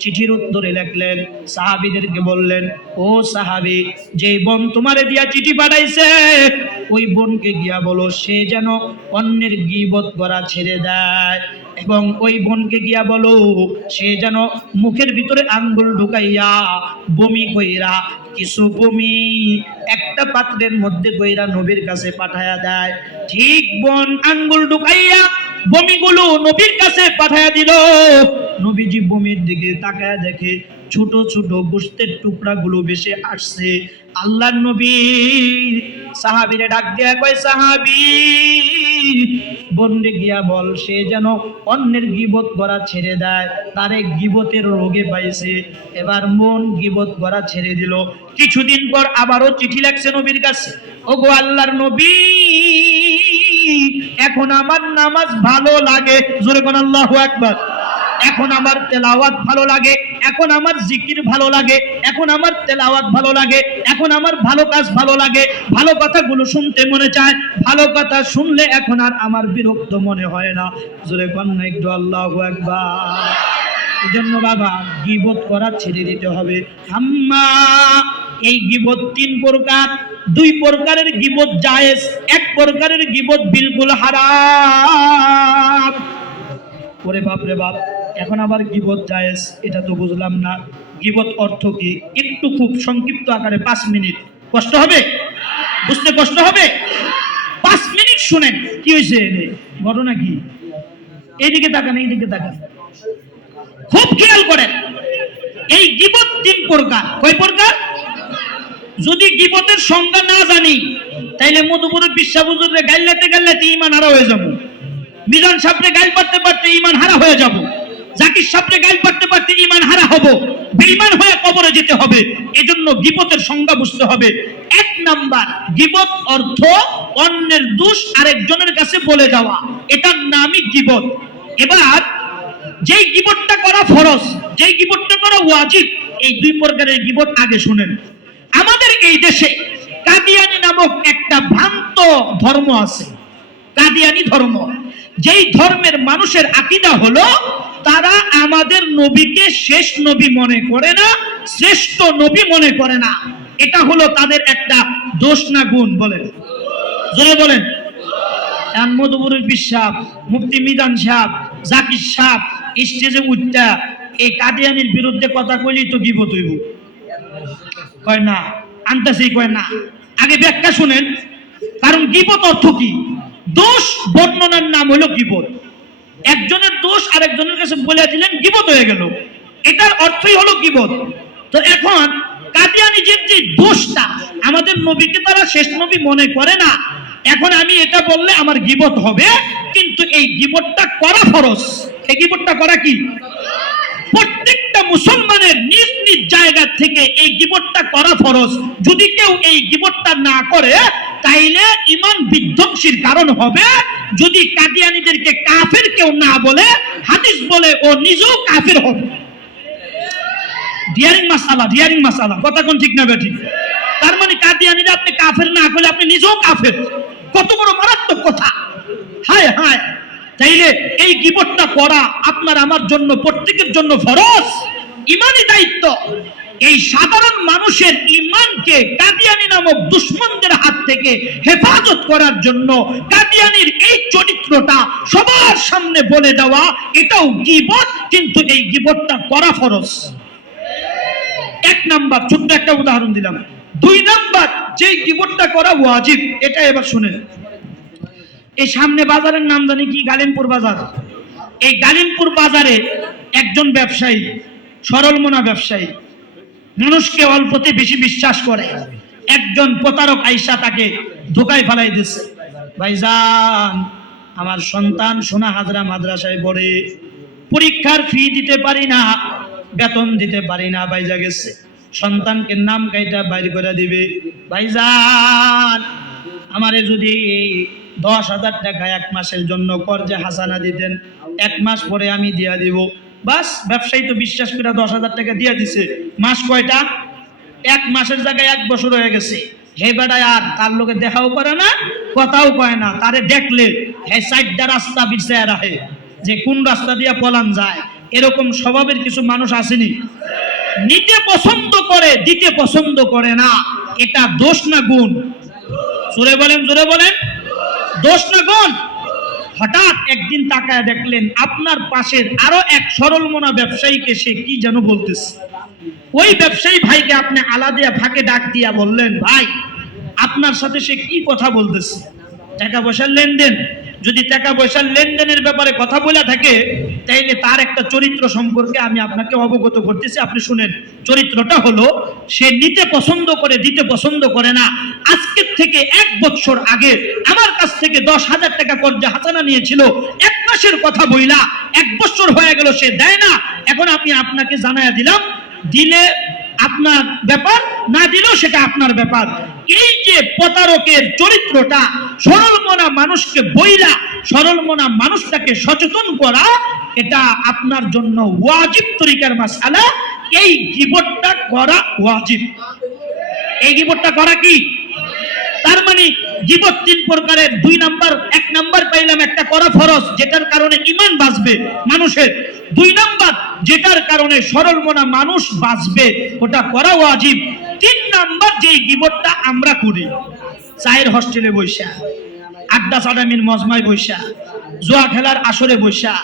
চিঠির উত্তরে লিখলেন, সাহাবীদেরকে বললেন, ও সাহাবী, যে বোন তোমারে দিয়া চিঠি পাঠাইছে ওই বোনকে গিয়া বলো সে যেন অন্যের গীবত করা ছেড়ে দেয়, এবং ওই বোনকে গিয়া বলো সে যেন মুখের ভিতরে আঙ্গুল ঢুকাইয়া বমি কইরা কিছু বমি একটা পাত্রের মধ্যে কইরা নবীর কাছে পাঠায়া দেয়। ঠিক বোন আঙ্গুল ঢুকাইয়া বমিগুলো নবীর কাছে পাঠায়া দিল। নবীজি বমির দিকে তাকায়া দেখে ছোট ছোট গোশতের টুকরাগুলো বেশি আসছে। আল্লাহর নবী সাহাবীরে ডাক দিয়া কয়, সাহাবী বন্ডে গিয়া বল সে যেন অন্যের গীবত করা ছেড়ে দেয়, তারে গীবতের রোগে পাইছে। এবার মন গীবত করা ছেড়ে দিল। কিছুদিন পর আবারও চিঠি লাগছে নবীর কাছে, ওগো আল্লাহর নবী, এখন আমার নামাজ ভালো লাগে, জোরে কোন আল্লাহু আকবার। এখন আমার তেলাওয়াত ভালো লাগে, এখন আমার জিকির ভালো লাগে, এখন আমার তেলাওয়াত ভালো লাগে, এখন আমার ভালো কাজ ভালো লাগে, ভালো কথাগুলো শুনতে মনে চায়, ভালো কথা শুনলে এখন আর আমার বিরক্ত মনে হয় না, জোরে কোন না একটু আল্লাহু আকবার। এজন্য বাবা গীবত করা ছেড়ে দিতে হবে। আম্মা এই গীবত তিন প্রকার, দুই প্রকারের গীবত জায়েজ, এক প্রকারের গীবত বিলকুল হারাম। ওরে বাপ রে বাপ, এখন আবার গীবত জায়েজ, এটা তো বুঝলাম না। গীবত অর্থ কি? একটু খুব সংক্ষিপ্ত আকারে 5 মিনিট। কষ্ট হবে বুঝতে? কষ্ট হবে? 5 মিনিট শুনেন কি হয়েছে, ঘটনা কি। এইদিকে তাকান, এইদিকে তাকান, খুব খেয়াল করেন। এই গীবত তিন প্রকার। কয় প্রকার? যদি গীবতের সংজ্ঞা না জানি তাইলে মধুপুরের বিশ্বাস হুজুরে গাইলাতে গাইলাতে ঈমান হারা হয়ে যাব, মিজান সাহেবরে গাইল পারতে পারতে ঈমান হারা হয়ে যাব, জাকির সাহেবরে গাইল পারতে পারতে ঈমান হারা হব, বেঈমান হয়ে কবরে যেতে হবে। এজন্য গীবতের সংজ্ঞা বুঝতে হবে। 1 নাম্বার, গীবত অর্থ অন্যের দোষ আরেকজনের কাছে বলে যাওয়া, এটার নামই গীবত। এবার যেই গীবতটা করা ফরজ, যেই গীবতটা করা ওয়াজিব, এই দুই প্রকারের গীবত আগে শুনেন। আমাদের এই দেশে কাদিয়ানী নামক একটা ভ্রান্ত ধর্ম আছে, কাদিয়ানী ধর্ম। যেই ধর্মের মানুষের আকীদা হলো তারা আমাদের নবীকে শেষ নবী মনে করে না, শ্রেষ্ঠ নবী মনে করে না। এটা হলো তাদের একটা দোষ না গুণ? বলেন, জোরে বলেন। মধুপুরের বিশ্বাস, মুফতি মিজান সাহেব, জাকির সাহেব স্টেজে উঠতা এই কাদিয়ানির বিরুদ্ধে কথা কইলেই তো গীবত হইব। কয় না, আনতাছি কয় না। আগে ব্যাখ্যা শুনেন, কারণ গীবত অর্থ কি? দোষ বর্ণনার নাম হলো গীবত। একজনের দোষ আরেকজনের কাছে বলে দিলেন, গীবত হয়ে গেল, এটার অর্থই হলো গীবত। তো এখন কাদিয়ানীদের যে দোষটা, আমাদের নবীকে তারা শেষ নবী মনে করে না, এখন আমি এটা বললে আমার গীবত হবে, কিন্তু এই গীবতটা করা ফরজ। এই গীবতটা করা কি? প্রত্যেকটা মুসলমানের নিজ নিজ জায়গা থেকে এই গীবতটা করা ফরজ। যদি কেউ এই গীবতটা না করে তাইলে ঈমান বিধ্বংসীর কারণ হবে। যদি কাদিয়ানীদেরকে কাফের কেউ না বলে, হাদিস বলে ও নিজেও কাফের হবে। ডিয়ারিং মাসালা, ডিয়ারিং মাসালা, কথা কোন ঠিক না বেঠিক? তার মানে কাদিয়ানীরা আপনি কাফের না করলে আপনি নিজেও কাফের। কত বড় মারাত্মক কথা! হায় হায়! তাইলে এই গীবতটা করা আপনার আমার জন্য, প্রত্যেকের জন্য ফরজ, ঈমানি দায়িত্ব। এই সাধারণ মানুষের ঈমানকে কাদিয়ানী নামক দুশমনদের হাত থেকে হেফাজত করার জন্য কাদিয়ানীর এই চরিত্রটা সবার সামনে বলে দেওয়া, এটাও গীবত, কিন্তু এই গীবতটা করা ফরজ। 1 নাম্বার, ছোট্ট একটা উদাহরণ দিলাম। 2 নাম্বার, যে গীবতটা করা ওয়াজিব, এটা এবার শুনেন। এই সামনে বাজারের নাম জানি কি? গালিমপুর বাজার। এই গালিমপুর বাজারে একজন ব্যবসায়ী, সরল মনা ব্যবসায়ী, মানুষকে অল্পতে বেশি বিশ্বাস করে, একজন প্রতারক আইসা তাকে ধোকায় ফেলাই দিচ্ছে। ভাইজান, আমার সন্তান সোনা হাজরা মাদ্রাসায় পড়ে, পরীক্ষার ফি দিতে পারি না, বেতন দিতে পারি না, বাইজা গেছে, সন্তানকে নাম কাইটা বাইর করে দিবে। ভাইজান, আমারে যদি 10,000 টাকা 1 মাসের জন্য কর্জে হাসানা দিতেন, 1 মাস পরে আমি দিয়া দিব। বাস, ব্যবসায়ী তো বিশ্বাস করে 10,000 টাকা দিয়া দিছে। মাস কয়টা? 1 মাসের জায়গায় 1 বছর হয়ে গেছে। হে বেটায় আর তার লোকে দেখাও করে না, কথাও কয় না। তারে দেখলে হে 4টা রাস্তা বিছায় রাখে যে কোন রাস্তা দিয়া পলান যায়। এরকম স্বভাবের কিছু মানুষ আসেনি? নিতে পছন্দ করে, দিতে পছন্দ করে না। এটা দোষ না গুণ? জোরে বলেন, জোরে বলেন। দোষ না গুণ? হঠাৎ একদিন তাকায় দেখলেন আপনার পাশের আরো এক সরল মনা ব্যবসায়ীকে সে কি যেন বলতেছে। ওই ব্যবসায়ী ভাইকে আপনি আলাদা ফাঁকে ডাক দিয়া বললেন, ভাই আপনার সাথে সে কি কথা বলতেছে? টাকা পয়সার লেনদেন? যদি টাকা পয়সার লেনদেনের ব্যাপারে কথা বলে থাকে, তাইলে তার একটা চরিত্র সম্পর্কে আমি আপনাকে অবগত করতেছি, আপনি শুনেন। চরিত্রটা হলো, সে নিতে পছন্দ করে, দিতে পছন্দ করে না। আজকের থেকে 1 বছর আগে আমার কাছ থেকে 10,000 টাকা কর্জা হাসানা নিয়েছিল, 1 মাসের কথা বইলা 1 বছর হয়ে গেল সে দেয় না। এখন আমি আপনাকে জানায়া দিলাম, দিলে আপনার ব্যাপার, না দিলেও সেটা আপনার ব্যাপার। এই যে প্রতারকের চরিত্রটা, সরল মনা মানুষকে বইলা সরল মনা মানুষটাকে সচেতন করা, এটা আপনার জন্য ওয়াজিব তরিকার মাসআলা। এই গীবতটা করা ওয়াজিব। এই গীবতটা করা কি? তার মানে গীবত 3 প্রকারের। 2 নাম্বার, 1 নাম্বার পাইলাম একটা করা ফরজ, যেটার কারণে ঈমান বাঁচবে মানুষের। 2 নাম্বার, যেটার কারণে সরল মনা মানুষ বাঁচবে, ওটা করা ওয়াজিব। 3 নাম্বার, যেই গীবতটা আমরা করি, চায়ের হোস্টেলে বৈশা, আড্ডা সাদামির মজমায় বৈশা, জুয়া খেলার আসরে বৈশা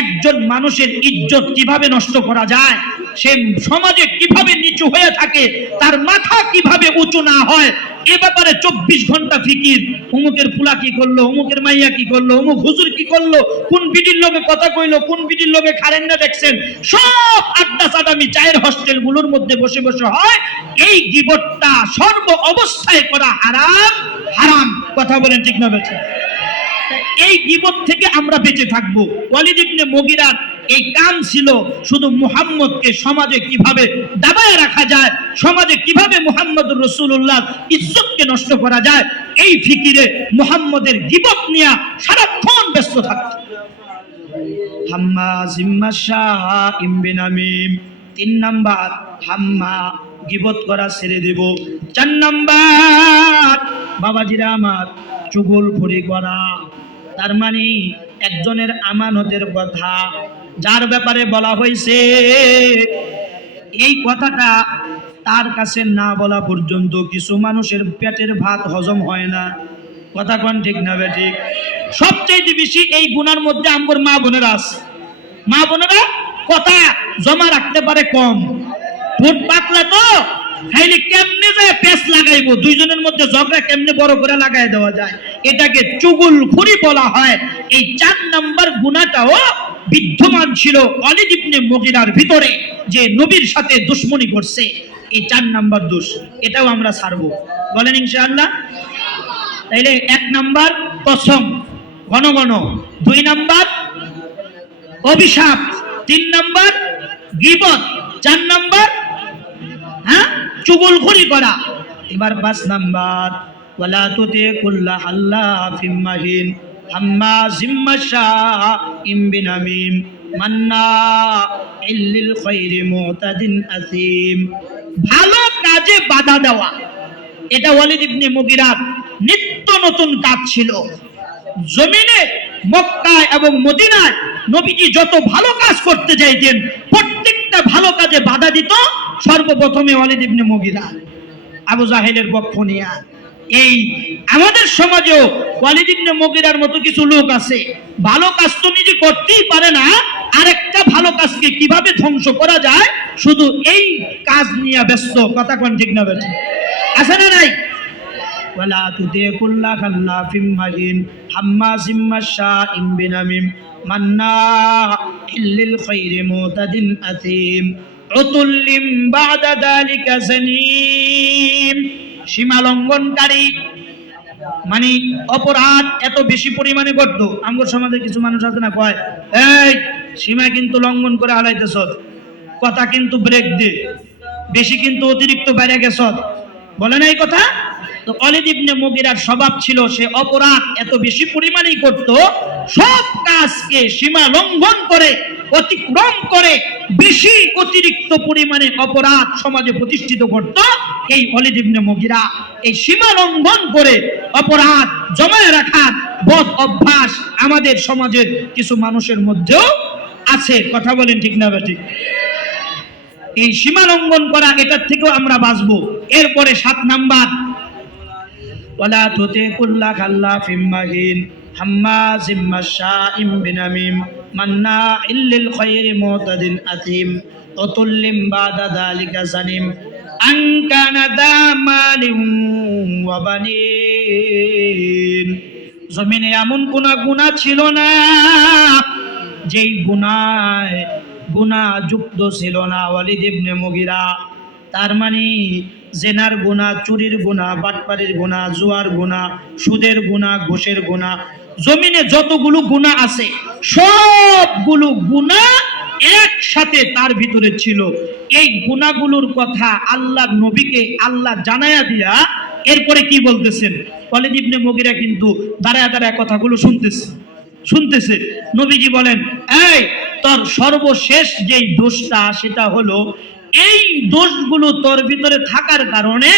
একজন মানুষের ইজ্জত কিভাবে নষ্ট করা যায়, সে সমাজে কিভাবে নিচু হয়ে থাকে, তার মাথা কিভাবে উঁচু না হয়, এ ব্যাপারে 24 ঘন্টা ফিকির। অমুকের পুলা কি করলো, অমুকের মাইয়া কি করলো, অমুক হুজুর কি করলো, কোন বিডির লোকে কথা কইলো, কোন বিডির লোকে খারেন না দেখছেন, সব আড্ডা সাদামি চায়ের হোস্টেল গুলোর মধ্যে বসে বসে হয়। এই গীবতটা সর্ব অবস্থায় করা হারাম। হারাম, কথা বলেন ঠিক না বেঠিক? এই গীবত থেকে আমরা বেঁচে থাকবো। ওয়ালিদ ইবনে মুগিরার এই কাম ছিল শুধু মুহাম্মদকে সমাজে কিভাবে দাবায় রাখা যায়, সমাজে কিভাবে মুহাম্মদুর রাসূলুল্লাহ ইজ্জতকে নষ্ট করা যায়, এই ফিকিরে মুহাম্মদের গীবত নিয়ে সারাক্ষণ ব্যস্ত থাকত। হাম্মা জিম্মা শাহ ইমবিনামিম। 3 নাম্বার, হাম্মা, গীবত করা ছেড়ে দেব। 4 নাম্বার, বাবাজিরা আমার, চুগলখড়ি করা। তার মানে একজনের আমানতের কথা যার ব্যাপারে বলা হয়েছে, এই কথাটা তার কাছে না বলা পর্যন্ত কিছু মানুষের পেটের ভাত হজম হয় না। কথা কোন ঠিক না বেঠিক? সবচেয়ে বেশি এই গুনার মধ্যে আমগর মা বোনেরা আছে। মা বোনেরা কথা জমা রাখতে পারে কম, ঠোঁট পাতলা তো, খাইলে কেমনে যায় পেঁচ লাগাইবো, দুইজনের মধ্যে ঝগড়া কেমনে বড় করে লাগাই দেওয়া যায়, এটাকে চুগলখড়ি বলা হয়। এই 4 নাম্বার গুনাহটাও বিদ্যমান ছিল ওয়ালিদ ইবনে মুগিরার ভিতরে, যে নবীর সাথে দুশমনি করছে। এই 4 নাম্বার দোষ, এটাও আমরা ছাড়বো, বলেন ইনশাআল্লাহ? তাইলে 1 নাম্বার কসম, ঘন ঘন। 2 নাম্বার অভিশাপ। 3 নাম্বার গীবত। 4 নাম্বার চুগলখড়ি করা। এবার 5 নাম্বার, ওয়ালা তুতি কুল্লা হাল্লাফিম মাহিন হাম্মাজিম মাশাইম বিনামিম মান্নাইল লিল খায়রি মুতাদিন আসিম। ভালো কাজে বাধা দেওয়া, এটা ওয়ালিদ ইবনে মুগিরার নিত্য নতুন কাজ ছিল। জমিনে মক্কা এবং মদিনায় নবীজি যত ভালো কাজ করতে যাইতেন, প্রত্যেকটা ভালো কাজে বাধা দিত সর্বপ্রথমে ওয়ালিদ ইবনে মুগিরা, আবু জাহেলের পক্ষ নিয়ে। এই আমাদের সমাজেও ওয়ালিদ ইবনে মুগিরার মতো কিছু লোক আছে, ভালো কাজ তো নিজে করতেই পারে না, আরেকটা ভালো কাজকে কিভাবে ধ্বংস করা যায় শুধু এই কাজ নিয়ে ব্যস্ত। কথা কোন ঠিক না বেঠিক? আছে না নাই? ওয়ালা তুতি কুল্লা খাল্লাফিম মাহিন হাম্মাজিম মাশাইম বিনামিম মান্নাইল লিল খায়রি মুতাদিন আসিম উতুল্লিম বাদা যালিকা জানিম। সীমা লঙ্ঘনকারী, মানে অপরাধ এত বেশি পরিমাণে করত। আমগর সমাজে কিছু মানুষ আছে না, কয় এই সীমা কিন্তু লঙ্ঘন করে হালাইতেছ, কথা কিন্তু ব্রেক দে, বেশি কিন্তু অতিরিক্ত বাইরে গেছ, বলে না এই কথা? তো ওয়ালিদ ইবনে মুগিরার স্বভাব ছিল, সে অপরাধ এত বেশি পরিমাণেই করত, সব কাজকে সীমা লঙ্ঘন করে, অতিক্রম করে বেশি অতিরিক্ত পরিমাণে অপরাধ সমাজে প্রতিষ্ঠিত করত এই ওয়ালিদ ইবনে মুগিরা। এই সীমা লঙ্ঘন করে অপরাধ জমায়ে রাখার বদ অভ্যাস আমাদের সমাজের কিছু মানুষের মধ্যেও আছে। কথা বলেন ঠিক না বেঠিক? এই সীমা লঙ্ঘন করা, এটার থেকেও আমরা বাঁচবো। এরপরে 7 নাম্বার, ওয়ালা তুতি কুল্লা খাল্লাফিম মাহিন হাম্মাজিম মাশাইম বিনামিম মান্নাইল লিল খায়রি মুতাদিন আসিম উতুল্লিম বাদা যালিকা জানিম আন কানা দা মালিন ওয়া বানিন। জমিনে এমন কোন গুনাহ ছিল না যেই গুনাহ যুক্ত ছিল না ওয়ালিদ ইবনে মুগিরা। তার মানে জেনার গুনাহ, চুরির গুনাহ, বাটপারির গুনাহ, জুয়ার গুনাহ, সুদের গুনাহ, ঘুষের গুনাহ, জমিনে যতগুলো গুনাহ আছে সবগুলো গুনাহ একসাথে তার ভিতরে ছিল। এই গুনাহগুলোর কথা আল্লাহর নবীকে আল্লাহ জানায়া দিয়া এরপরে কি বলতেছেন, ওয়ালিদ ইবনে মুগিরা কিন্তু দাঁড়ায় দাঁড়ায় কথাগুলো শুনতেছে। নবীজি বলেন, এই তোর সর্বশেষ যেই দোষটা সেটা হলো এই দোষগুলো তোর ভিতরে থাকার কারণে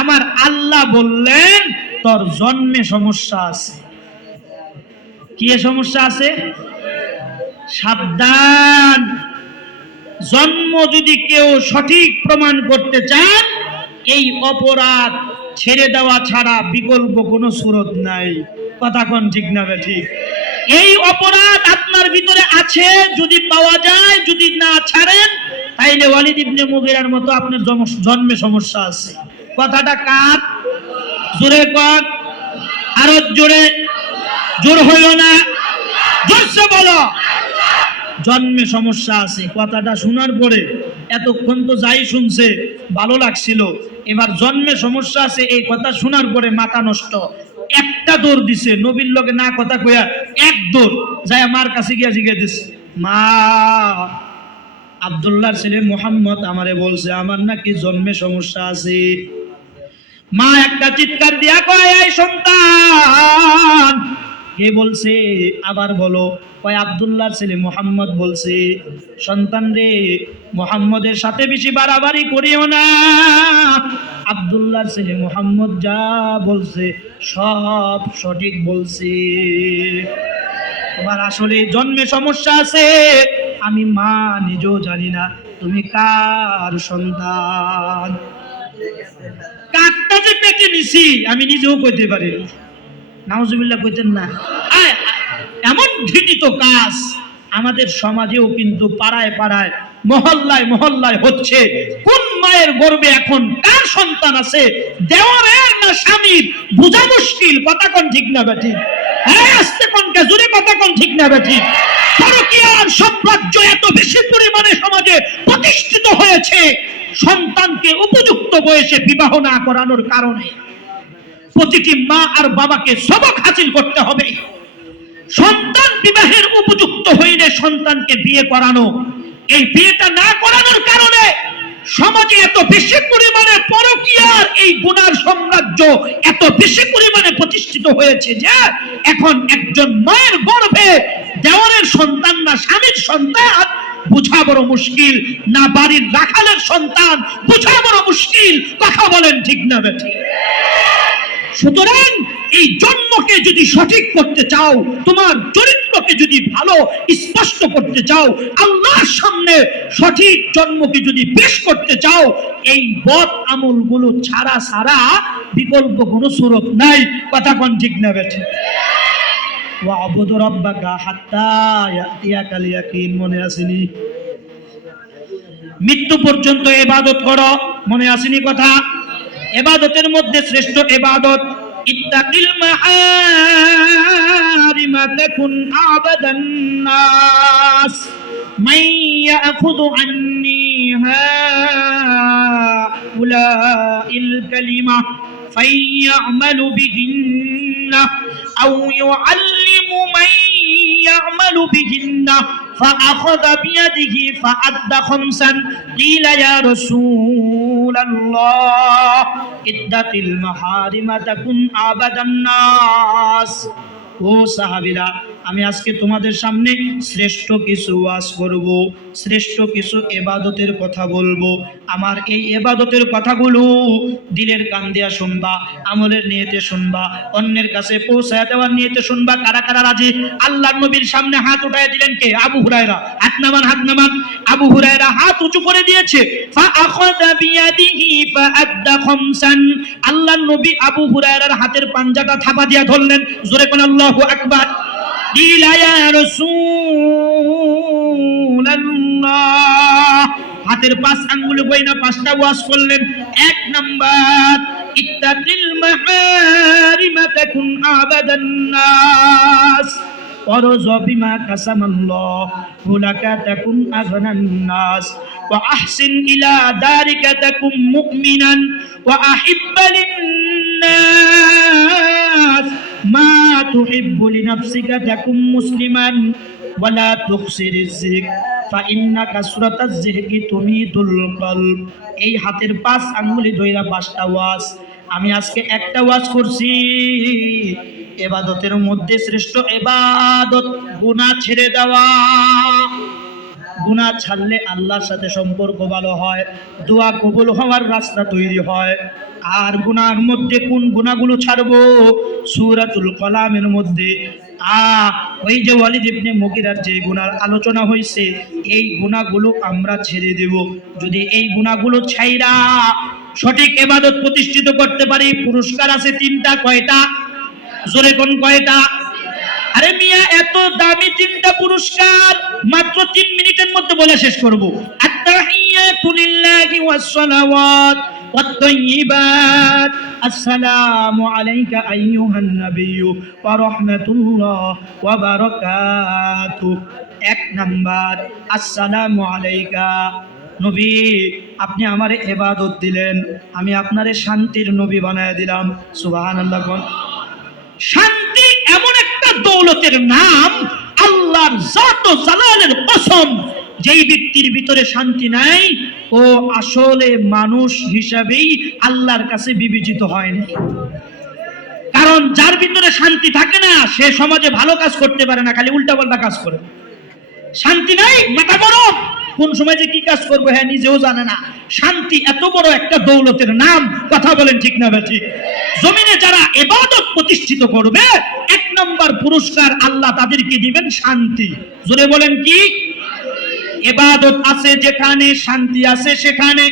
আমার আল্লাহ বললেন তোর জন্মে সমস্যা আছে। কি সমস্যা আছে? সাবধান, জন্ম যদি কেউ সঠিক প্রমাণ করতে চান এই অপরাধ ছেড়ে দেওয়া ছাড়া বিকল্প কোনো সুরত নাই। কথা কোন ঠিক না ঠিক? এই অপরাধ আপনার ভিতরে আছে, যদি পাওয়া যায়, যদি না ছাড়েন তাইলে ওয়ালিদ ইবনে মুগিরার মতো আপনার জন্মে সমস্যা আছে। কথাটা কার? জোরে কর, আরো জোরে, জোর হইল না, জোরসে বলো। জন্মে সমস্যা আছে। কথাটা শোনার পরে এতক্ষণ তো যাই শুনছে ভালো লাগছিল, এবার জন্মে সমস্যা আছে এই কথা শোনার পরে মাথা নষ্ট। একটা দৌড় দিছে নবীর লগে না কথা কইয়া, এক দৌড় যায় মার কাছে গিয়া জিজ্ঞেস দিছে, মা আব্দুল্লাহর ছেলে মুহাম্মদ আমারে বলছে আমার নাকি জন্মে সমস্যা আছে। মা একটা চিৎকার দিয়া কয়, এই সন্তান কে বলছে? আবার বলো। কয় আব্দুল্লাহর ছেলে মুহাম্মদ বলছে। সন্তান রে, মুহাম্মদের সাথে বেশি বাড়াবাড়ি করিও না। আব্দুল্লাহর ছেলে মুহাম্মদ যা বলছে সব সঠিক বলছে। তোমার আসলে জন্মে সমস্যা আছে, আমি মা নিজেও জানি না তুমি কার সন্তান। কাকটা যে পেটে নিছি আমি নিজেও কইতে পারি না। নাউজুবিল্লাহ কইতেন না? এমন ঘৃণিত কাজ আমাদের সমাজেও কিন্তু পাড়ায় পাড়ায়, মহল্লায় মহল্লায় হচ্ছে। কোন মায়ের গর্ভে এখন কার সন্তান আছে, দেওয়ারের না স্বামীর, বোঝা মুশকিল। কথা কোন ঠিক না বেঠি? হ্যাঁ, আস্তে কোন জোরে কথা কোন ঠিক না বেঠি? পরকীয়ার সাম্রাজ্য এত বেশি পরিমাণে সমাজে প্রতিষ্ঠিত হয়েছে সন্তানকে উপযুক্ত বয়সে বিবাহ না করানোর কারণে। প্রতিটি মা আর বাবাকে সবক হাসিল করতে হবে। সন্তান বিবাহের উপযুক্ত হইলে সন্তানকে বিয়ে করানো, এই বিয়েটা না করানোর কারণে সমাজে এত বেশি পরিমাণে পরকীয়ার এই গুনার সাম্রাজ্য এত বেশি পরিমাণে প্রতিষ্ঠিত হয়েছে যে এখন একজন মায়ের গর্ভে দেওয়ারের সন্তান না স্বামীর সন্তান বোঝা বড় মুশকিল, না বাড়ির রাখালের সন্তান বোঝা বড় মুশকিল। কথা বলেন ঠিক না বেঠিক? সুতরাং এই জন্মকে যদি সঠিক করতে চাও, তোমার চরিত্রকে যদি ভালো স্পষ্ট করতে চাও, আল্লাহর সামনে সঠিক জন্মকে যদি পেশ করতে চাও, এই বদ আমলগুলো ছাড়া বিকল্প কোনো সুরত নাই। কথা কোন ঠিক না বেঠিক? ওয়াবুদু রাব্বাকা হাত্তা ইয়াতিয়াকাল ইয়াকিন, মনে আসেনি? মৃত্যু পর্যন্ত ইবাদত করো, মনে আসেনি কথা? ইবাদতের মধ্যে শ্রেষ্ঠ ইবাদত ইত্তাকিল মাহারিমা তাকুন আবাদান নাস মান ইয়াখুযু আন্নি হাউলাইল কালিমা ফায়ামালু বিহিন্না আও ইউআল্লিমু মান ইয়ামালু বিহিন্না فأخذ بيده فأدى خمسا قيل يا رسول الله اتق المحارم تكن عبد الناس। ও সাহাবীরা, আমি আজকে তোমাদের সামনে শ্রেষ্ঠ কিছু ওয়াজ করব, শ্রেষ্ঠ কিছু ইবাদতের কথা বলবো। আমার এই ইবাদতের কথাগুলো দিলের কান দিয়া শুনবা, আমলের নিয়তে শুনবা, অন্যের কাছে পৌঁছায় দেওয়ার নিয়তে শুনবা। কারা কারা রাজি? আল্লাহর নবীর সামনে হাত উঠায় দিলেন কে? আবু হুরায়রা। হাত নামান, হাত নামান। আবু হুরায়রা হাত উঁচু করে দিয়েছে। ফাআখাযা বিয়াদিহি ফাআদ্দা খামসান। আল্লাহর নবী আবু হুরায়রার হাতের পাঞ্জাটা থাপা দিয়া ধরলেন। জোরে কোন আল্লাহু আকবার। ইলা ইয়া রাসূলুল্লাহ, হাতের 5 আঙ্গুল বইনা 5টা ওয়াজ করলেন। 1 নাম্বার ইত্তাকিল মাহারিমা تكن أعبد الناس وارض بما قسم الله لك تكن أغنى الناس وأحسن إلى دارك تكن مؤمنا وأحب للناس ما تحب لنفسك تكن مسلما ولا تخسر الزهق فإن كثرة الزهق تميت القلب। এই হাতের 5 আঙ্গুলি ধইরা 5টা ওয়াজ। আমি আজকে একটা ওয়াজ করছি। ইবাদতের মধ্যে শ্রেষ্ঠ ইবাদত গুনাহ ছেড়ে দেওয়া। গুনাহ ছাড়লে আল্লাহর সাথে সম্পর্ক ভালো হয়, দোয়া কবুল হওয়ার রাস্তা তৈরি হয়। আর গুনাহর মধ্যে কোন গুনাহগুলো ছাড়বো? সূরাতুল কলামের মধ্যে ওই যে ওয়ালিদ ইবনে মুগিরার যে গুনার আলোচনা হয়েছে, এই গুনাহগুলো আমরা ছেড়ে দেব। যদি এই গুনাহগুলো ছাইরা সঠিক ইবাদত প্রতিষ্ঠিত করতে পারি, পুরস্কার আছে 3টা। কয়টা? জোরে কোন কয়টা? আরে মিয়া, এত দামি 3টা পুরস্কার মাত্র 3 মিনিটের মধ্যে বলে শেষ করব। আত্তাহিয়াতু লিল্লাহি ওয়াস সালাওয়াত ওয়াত তাইয়্যিবাত আসসালামু আলাইকা আইয়ুহান নাবিয়্যু ওয়া রাহমাতুল্লাহ ওয়া বারাকাতুহু। 1 নাম্বার, আসসালামু আলাইকা। নবী, আপনি আমারে ইবাদত দিলেন, আমি আপনারে শান্তির নবী বানায় দিলাম। সুবহানাল্লাহ। শান্তি এমন একটা দৌলতের নাম, আল্লাহর জাত ও জালালের কসম, যেই ব্যক্তির ভিতরে শান্তি নাই ও আসলে মানুষ হিসাবেই আল্লাহর কাছে বিবেচিত হয়নি। কারণ যার ভিতরে শান্তি থাকে না, সে সমাজে ভালো কাজ করতে পারে না, খালি উল্টাপাল্টা কাজ করে। শান্তি নাই, মাথা গরম, কোন সময় যে কি কাজ করবে হ্যাঁ নিজেও জানে না। শান্তি এত বড় একটা দৌলতের নাম, কথা বলেন ঠিক না ঠিক? জমিনে যারা ইবাদত প্রতিষ্ঠিত করবে, 1 নম্বর পুরস্কার আল্লাহ তাদেরকে দিবেন শান্তি। জোরে বলেন কি? ইবাদত আছে যেখানে শান্তি আছে সেখানে,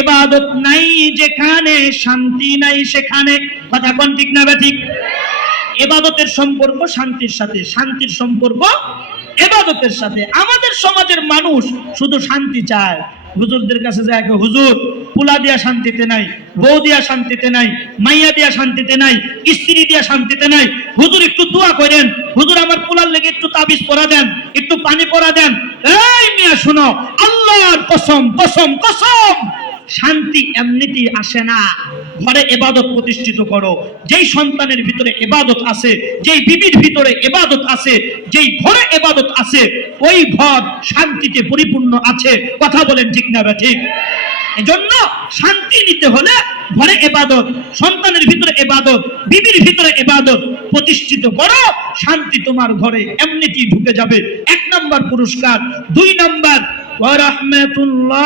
ইবাদত নাই যেখানে শান্তি নাই সেখানে। কথা কোন ঠিক না ঠিক? ইবাদতের সম্পর্ক শান্তির সাথে, শান্তির সম্পর্ক ইবাদতের সাথে। আমাদের সমাজের মানুষ শুধু শান্তি চায়। হুজুরদের কাছে যায়, হুজুর পোলা দিয়া শান্তিতে নাই, বউ দিয়া শান্তিতে নাই, মাইয়া দিয়া শান্তিতে নাই, স্ত্রী দিয়া শান্তিতে নাই। হুজুর একটু দোয়া করেন, হুজুর আমার পোলার লেগে একটু তাবিজ পরা দেন, একটু পানি পরা দেন। এই মিয়া শুনো, আল্লাহর কসম কসম কসম, শান্তি এমনিতেই আসে না। ঘরে ইবাদত প্রতিষ্ঠিত করো। যেই সন্তানের ভিতরে ইবাদত আছে, যেই বিবির ভিতরে ইবাদত আছে, যেই ঘরে ইবাদত আছে, ওই ঘর শান্তিতে পরিপূর্ণ আছে। কথা বলেন ঠিক না ঠিক? এজন্য শান্তি নিতে হলে ঘরে ইবাদত, সন্তানের ভিতরে ইবাদত, বিবির ভিতরে ইবাদত প্রতিষ্ঠিত করো, শান্তি তোমার ঘরে এমনিতেই ঢুকে যাবে। 1 নম্বর পুরস্কার। 2 নম্বর, ওয়া রাহমাতুল্লাহ।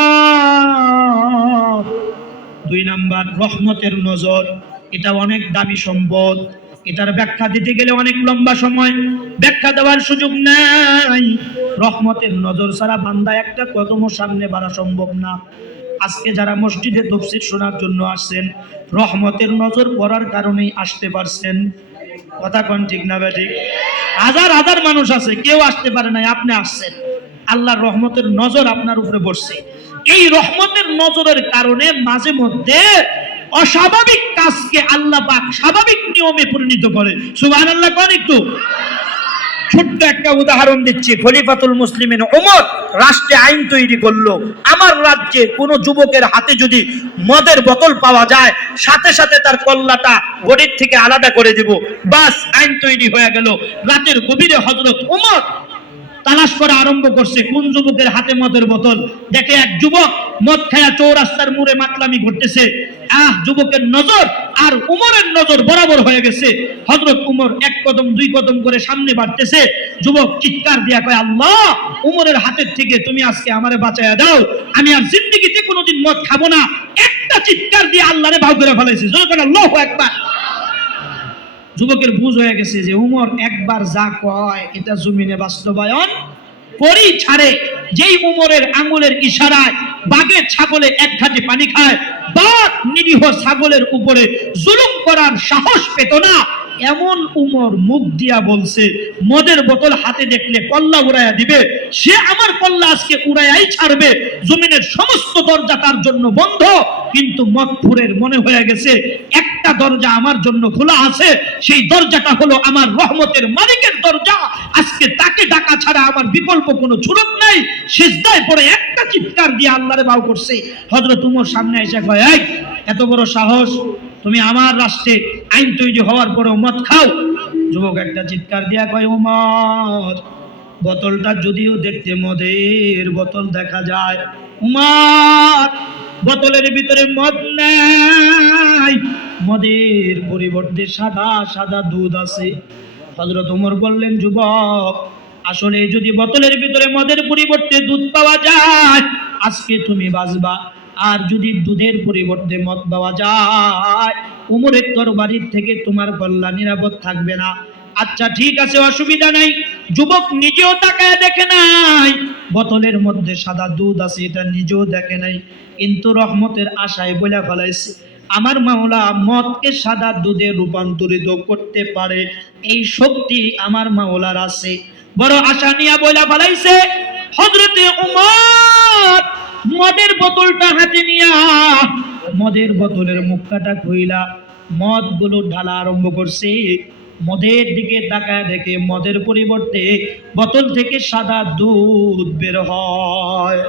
2 নম্বর, রহমতের নজর। এটা অনেক দামি সম্পদ। এটার ব্যাখ্যা দিতে গেলে অনেক লম্বা সময়, ব্যাখ্যা দেওয়ার সুযোগ নাই। রহমতের নজর ছাড়া বান্দা একটা কদমও সামনে বাড়া সম্ভব না। আজকে যারা মসজিদে তাফসীর শোনার জন্য আসছেন, রহমতের নজর পড়ার কারণেই আসতে পারছেন। কথা কোন ঠিক না ঠিক? হাজার হাজার মানুষ আছে, কেউ আসতে পারে না, আপনি আসছেন। আল্লাহর রহমতের নজর আপনার উপরে পড়ছে। এই রহমতের নজরের কারণে মাঝে মধ্যে অস্বাভাবিক কাজকে আল্লাহ পাক স্বাভাবিক নিয়মে পরিণত করে। সুবহানাল্লাহ। কোন একটু ছোট্ট একটা উদাহরণ দিচ্ছি। খলিফাতুল মুসলিমিন ওমর রাষ্ট্রে আইন তৈরি করলো, আমার রাজ্যে কোন যুবকের হাতে যদি মদের বোতল পাওয়া যায়, সাথে সাথে তার কল্লাটা বডির থেকে আলাদা করে দেব। বাস, আইন তৈরি হয়ে গেল। রাতের গভীরে হযরত ওমর তালাশ করা আরম্ভ করছে, কোন যুবকের হাতে মদের বোতল। দেখে এক যুবক মদ খায়া চৌরাস্তার মোড়ে মাতলামি করতেছে। যুবকের নজর আর উমরের নজর বরাবর হয়ে গেছে। হযরত উমর 1 কদম 2 কদম করে সামনে বাড়তেছে। যুবক চিৎকার দিয়া কয়, আল্লাহ, উমরের হাতের থেকে তুমি আজকে আমারে বাঁচায়া দাও, আমি আর জিন্দেগিতে কোনোদিন মদ খাবো না। একটা চিৎকার দিয়ে আল্লাহরে ভাও করে ফেলাইছে। জোরে বলেন আল্লাহু আকবার। যুবকের বুঝ হয়ে গেছে যে উমর একবার যা কয় এটা জমিনে বাস্তবায়ন করেই ছাড়ে। যেই উমরের আঙ্গুলের ইশারায় বাঘের ছাগলে 1 ঘাটে পানি খায়, বাঘ নিরীহ ছাগলের উপরে জুলুম করার সাহস পেত না। এমন উমর মুখ দিয়া বলছে, মদের বোতল হাতে দেখলে কল্লা উড়াইয়া দিবে, সে আমার কল্লা আজকে উড়াইয়াই ছাড়বে। জমিনের সমস্ত দরজা তার জন্য বন্ধ, কিন্তু মদখুরের মনে হয়ে গেছে একটা দরজা আমার জন্য খোলা আছে, সেই দরজাটা হলো আমার রহমতের মালিকের দরজা। আজকে তাকে ডাকা ছাড়া আমার বিকল্প কোনো সুযোগ নাই। সিজদায় পড়ে একটা চিৎকার দিয়ে আল্লাহরে বাউ করছে। হযরত উমর সামনে এসে কয়, এই এত বড় সাহস, তুমি আমার রাষ্ট্রে আইন তৈরি হওয়ার পরেও মদ খাও? যুবক একটা চিৎকার দিয়া কয়, উমর, বোতলটা যদিও দেখতে মদের বোতল দেখা যায়, উমর, বোতলের ভিতরে মদ নাই, মদের পরিবর্তে সাদা সাদা দুধ আছে। হযরত ওমর বললেন, যুবক, আসলে যদি বোতলের ভিতরে মদের পরিবর্তে দুধ পাওয়া যায় আজকে তুমি বাঁচবা, আর যদি দুধের পরিবর্তে মদ পাওয়া যায় উমরের তরবারির থেকে তোমার গলা নিরাপদ থাকবে না। আচ্ছা ঠিক আছে, অসুবিধা নাই। যুবক নিজেও তাকায় দেখে নাই বোতলের মধ্যে সাদা দুধ আছে, এটা নিজেও দেখে নাই, কিন্তু রহমতের আশায় বলে ফেলাইছে, আমার মাওলা মদকে সাদা দুধে রূপান্তরিত করতে পারে, এই শক্তি আমার মাওলার আছে। বড় আশা নিয়ে বলে ফেলাইছে। হযরতে উমর মদের বোতলটা হাতে নিয়া মদের বোতলের মুখটা খুইলা মদগুলো ঢালা আরম্ভ করছে। মদের দিকে তাকায় দেখে মদের পরিবর্তে বোতল থেকে সাদা দুধ বের হয়।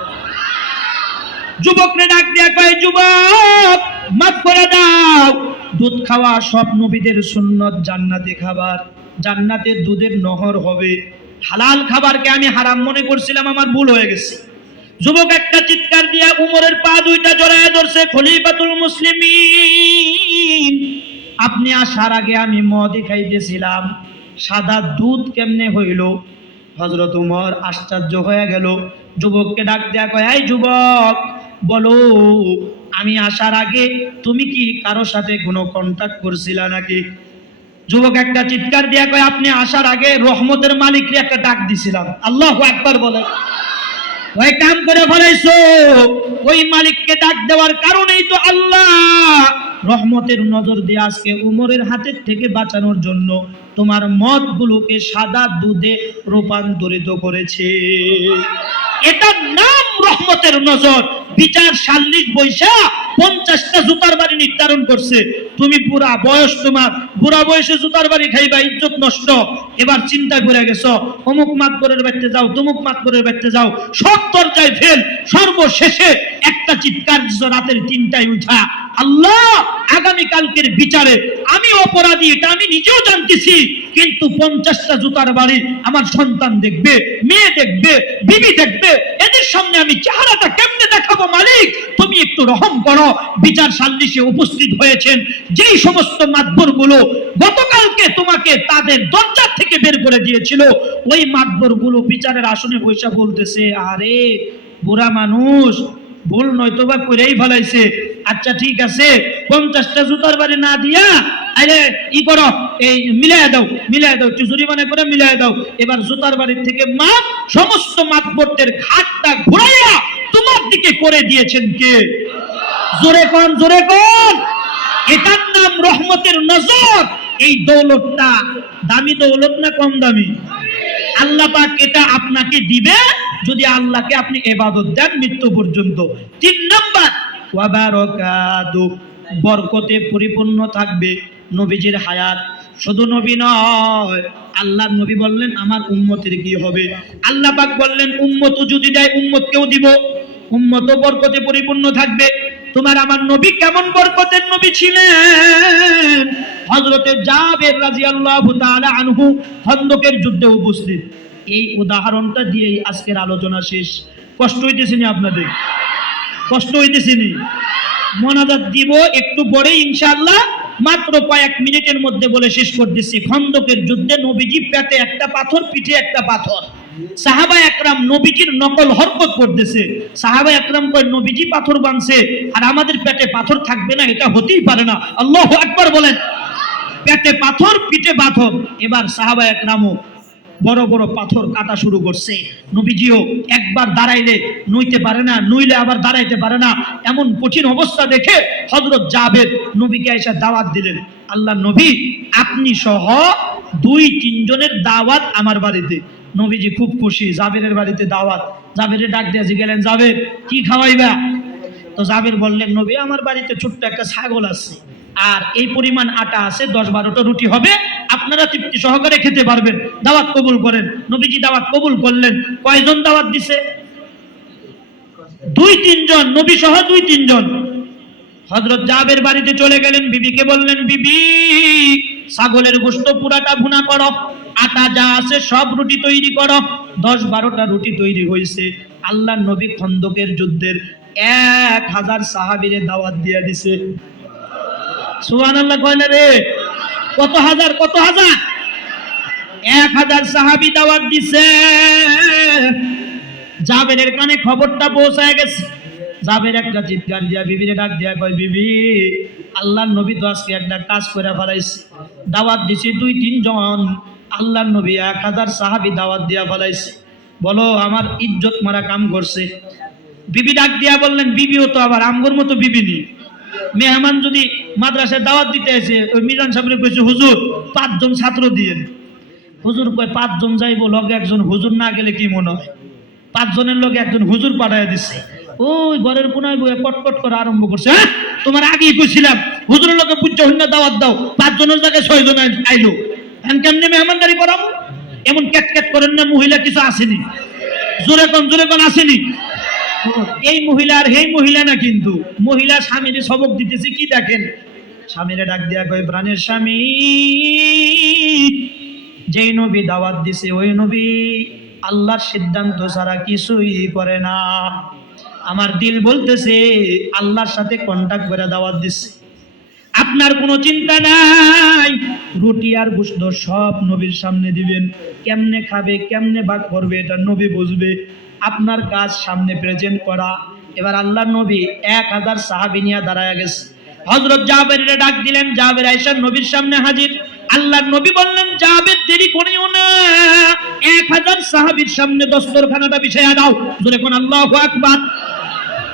যুবকরে ডাক দিয়া কয়, যুবক, মাফ করে দাও, দুধ খাওয়া সব নবীদের সুন্নত, জান্নাতে খাবার, জান্নাতে দুধের নহর হবে, হালাল খাবারকে আমি হারাম মনে করছিলাম, আমার ভুল হয়ে গেছে। যুবক একটা চিৎকার দিয়া উমরের পা দুইটা জড়ায় ধরছে, খলিফাতুল মুসলিমিন, আপনি আসার আগে আমি মদই খাইতেছিলাম, সাদা দুধ কেমনে হইল? হযরত উমর আশ্চর্য হয়ে গেল। যুবককে ডাক দেয়া কয়, এই যুবক, বলো, আমি আসার আগে তুমি কি কারো সাথে কোনো কন্টাক্ট করছিলা নাকি? যুবক একটা চিৎকার দিয়া কয়, আপনি আসার আগে রহমতের মালিককে একটা ডাক দিছিলাম। আল্লাহু আকবার বলে। ওই কাম করে ফেলাইছো, ওই মালিককে ডাক দেওয়ার কারণেই তো আল্লাহ রহমতের নজর দিয়ে আজকে উমরের হাতের থেকে বাঁচানোর জন্য তোমার মদগুলোকে সাদা দুধে রূপান্তরিত করেছে। এটার নাম রহমতের নজর। বিচার ৪০ বৈশা 50টা জুতার বাড়ি নির্ধারণ করছে। তুমি পুরা বয়স, তোমার বুড়া বয়সে জুতার বাড়ি খাইবা, ইজ্জত নষ্ট। এবার চিন্তা করে গেছো, অমুক মাতবরের বাড়িতে যাও, তমুক মাতবরের বাড়িতে যাও, সব দরজায় ফেল, সর্বশেষে একটা চিৎকার দিছো রাতের ৩টায় উঠা, আল্লাহ, আগামী কালকের বিচারে আমি অপরাধী, এটা আমি নিজেও জানতেছি, কিন্তু 50টা জুতার বাড়ি আমার সন্তান দেখবে, মেয়ে দেখবে, বিবি দেখবে, এদের সামনে আমি চেহারাটা কেমনে দেখাবো? মালিক, তুমি একটু রহম করো। বিচার সালিশে উপস্থিত হয়েছেন যেই সমস্ত মাতবরগুলো গতকালকে তোমাকে তাদের দরজা থেকে বের করে দিয়েছিল, ওই মাতবরগুলো বিচারের আসনে বসে বলতেছে, আরে বুড়া মানুষ, ভুল নয়তো বা করেই ফেলাইছে। আচ্ছা ঠিক আছে, 50টা জুতার বাড়ি না দিয়া আরে ই করো, এই মিলাই দাও, একটু জরিমানা করে মিলাই দাও। এবার জুতার বাড়ির থেকে মাপ সমস্ত মাতবরদের ঘাটটা ঘুরাইয়া তোমার দিকে করে দিয়েছেন কে? জোরে কোন, জোরে কোন। এটার নাম রহমতের নজর। এই দৌলতটা দামি দৌলত না কম দামি? আল্লাহ পাক এটা আপনাকে দিবে যদি আল্লাহকে আপনি ইবাদত দেন মৃত্যু পর্যন্ত। ৩ নাম্বার, ওয়া বারাকাতু, বরকতে পরিপূর্ণ থাকবে নবীজির হায়াত। শুধু নবী নয়, আল্লাহর নবী বললেন আমার উম্মতের কি হবে? আল্লাহ পাক বললেন উম্মত যদি দেয় উম্মতকেও দিব, উম্মতও বরকতে পরিপূর্ণ থাকবে। তোমার আমার নবী কেমন বরকতের নবী ছিলেন? হযরতে জাবের রাদিয়াল্লাহু তাআলা আনহু খন্দকের যুদ্ধে উপস্থিত। এই উদাহরণটা দিয়েই আজকের আলোচনা শেষ। কষ্ট হইতেছে না আপনাদের? কষ্ট হইতেছে না? মোনাজাত দিব একটু পরে ইনশাআল্লাহ, মাত্র কয়েক মিনিটের মধ্যে বলে শেষ করতেছি। খন্দকের যুদ্ধে নবীজি পেটে একটা পাথর, পিঠে একটা পাথর। সাহাবা একরাম নবীজির নকল হরকত করতেছে। সাহাবা একরাম কয়, নবীজি পাথর বানছে আর আমাদের পেটে পাথর থাকবে না, এটা হতেই পারে না। আল্লাহু আকবার বলেন। পেটে পাথর, পিঠে পাথর। এবার সাহাবা একরামও বড় বড় পাথর কাটা শুরু করছে। নবীজিও একবার দাঁড়াইলে নইতে পারে না, নইলে আবার দাঁড়াইতে পারে না, এমন কঠিন অবস্থা দেখে হযরত জাবের নবীকে এসে দাওয়াত দিলেন, আল্লাহ নবী আপনি সহ 2-3 জনের দাওয়াত আমার বাড়িতে। নবীজি খুব খুশি, জাবেরের বাড়িতে দাওয়াত। জাবেরে ডাক দিয়ে গেলেন, জাবের কি খাওয়াইবা? তো জাবের বললেন, নবী আমার বাড়িতে ছোট্ট একটা ছাগল আছে, আর এই পরিমাণ আটা আছে, 10-12টা রুটি হবে, আপনারা তৃপ্তি সহকারে খেতে পারবেন, দাওয়াত কবুল করেন। নবীজি দাওয়াত কবুল করলেন। কয়জন দাওয়াত দিছে? 2-3 জন, নবী সহ 2-3 জন। হযরত জাবের বাড়িতে চলে গেলেন, বিবিকে বললেন, বিবি ছাগলের গোশত পুরাটা ভুনা করো, আটা যা আছে সব রুটি তৈরি করো। 10-12টা রুটি তৈরি হয়েছে। আল্লাহর নবী খন্দকের যুদ্ধের 1000 সাহাবীরে দাওয়াত দিয়ে দিছে। সুবহানাল্লাহ কয় না রে? কত হাজার, কত হাজার? 1000 সাহাবী দাওয়াত দিছে। জাবেরের কানে খবরটা পৌঁছায় গেছে। জাবের একটা চিৎকার দিয়া বিবিরে ডাক দিয়া কয়, বিবি আল্লাহর নবী তো আজকে একটা কাজ করে ফেলাইছে, দাওয়াত দিছে 2-3 জন, আল্লাহর নবী 1000 সাহাবী দাওয়াত দিয়া ফেলাইছে, বলো আমার ইজ্জত মারা কাম করছে। বিবি ডাক দিয়া বললেন, বিবিও তো আবার আমগর মতো বিবি নি, মেহমান যদি মাদ্রাসায় দাওয়াত দিতে আসে, ওই মিজান সাহেবের কইছে, হুজুর 5 জন ছাত্র দিয়েন। হুজুর কয় 5 জন যাইবো, লগে একজন হুজুর না গেলে কি মনে হয়? 5 জনের লগে একজন হুজুর পাঠায় দিচ্ছে। ওই ঘরের কোনায় বইয়ে পটপট করে আরম্ভ করছে, হ্যাঁ তোমার আগেই কইছিলাম হুজুরের লগে পুজ্জ হইনা দাওয়াত দাও, 5 জনের জায়গায় 6 জন আইলো, এখন কেমনে মেহমানদারি করাবো? এমন ক্যাট করেন না, মহিলা কিছু আসেনি, জোরে কোন আসেনি। এই মহিলা আর এই মহিলা না, কিন্তু মহিলা স্বামীরে সবক দিতেছে কি দেখেন, স্বামীরে ডাক দিয়া কয়, প্রাণের স্বামী যেই নবী দাওয়াত দিছে ওই নবী আল্লাহর সিদ্ধান্ত ছাড়া কিছুই করে না। আমার দিল বলতেছে আল্লাহর সাথে কন্টাক্ট করে দাওয়াত দিছে, আপনার কোনো চিন্তা নাই, রুটি আর গোশত সব নবীর সামনে দিবেন, কেমনে খাবে কেমনে ভাগ করবে এটা নবী বুঝবে, আপনার কাজ সামনে প্রেজেন্ট করা। এবার আল্লাহর নবী 1000 সাহাবী নিয়ে দাঁড়ায় গেছে। হযরত জাবেরকে ডাক দিলেন, জাবের আয়েশা নবীর সামনে হাজির। আল্লাহর নবী বললেন, জাবের দেরি করিও না, 1000 সাহাবীর সামনে দস্তরখানাটা বিছায়া দাও, জোরে কোন আল্লাহু আকবার।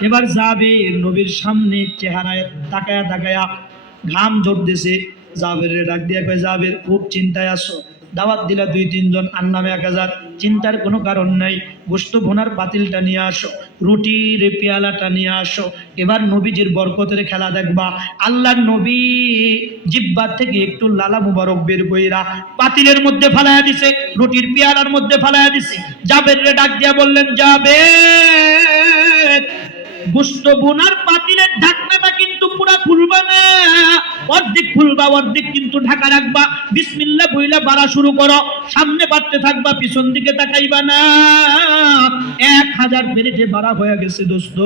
এবার জাবের নবীর সামনে চেহারায় তাকায়া তাকায়া ঘাম ঝরতেছে। জাবেরের ডাক দিয়ে কয়, জাবের খুব চিন্তায় আছো, দাওয়াত দিলা 2-3 জন, আর নামে 1000, চিন্তার কোনো কারণ নাই, গোশত ভুনার পাতিলটা নিয়ে আসো, রুটির পেয়ালাটা নিয়ে আসো, এবার নবীজির বরকতের খেলা দেখবা। আল্লাহর নবী জিহ্বা থেকে একটু লালা মুবারক বের কইরা পাতিলের মধ্যে ফালায়া দিছে, রুটির পেয়ালার মধ্যে ফালায়া দিছে। জাবেররে ডাক দিয়া বললেন, জাবের গোশত বোনার পাতিলের ঢাকনাটা কিন্তু পুরা খুলবা না, অর্ধেক খুলবা, অর্ধেক কিন্তু ঢাকা রাখবা, বিসমিল্লাহ বইলা বাড়া শুরু করো, সামনে বাড়তে থাকবা, পিছন দিকে তাকাইবা না। 1000 প্লেটে বাড়া হয়ে গেছে দোস্ত।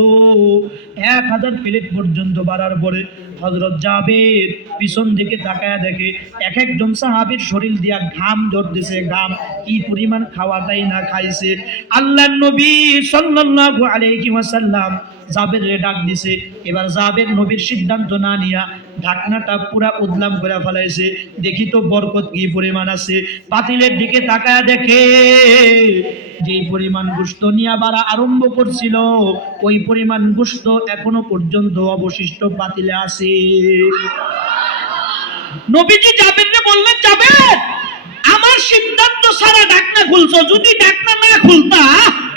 1000 প্লেট পর্যন্ত বাড়ার পরে হযরত জাবের পিছন দিকে তাকায়া দেখে এক একজন সাহাবীর শরীর দিয়া ঘাম ঝরতেছে, ঘাম কি পরিমাণ খাওয়াটাই না খাইছে। আল্লাহর নবী সাল্লাল্লাহু আলাইহি ওয়াসাল্লাম জাবেররে ডাক দিছে। এবার জাবের নবীর সিদ্ধান্ত না নিয়া ঢাকনাটা পুরা উদলাম করে ফেলাইছে, দেখি তো বরকত কি পরিমাণ আছে। পাতিলের দিকে তাকায়া দেখে যে পরিমাণ গোশত নিয়া বাড়া আরম্ভ করছিল, ওই পরিমাণ গোশত এখনো পর্যন্ত অবশিষ্ট পাতিলে আছে। নবীজি জাবেরকে বললেন, জাবের আমার সিদ্ধান্ত সারা ঢাকনা খুলছো, যদি ঢাকনা না খুলতা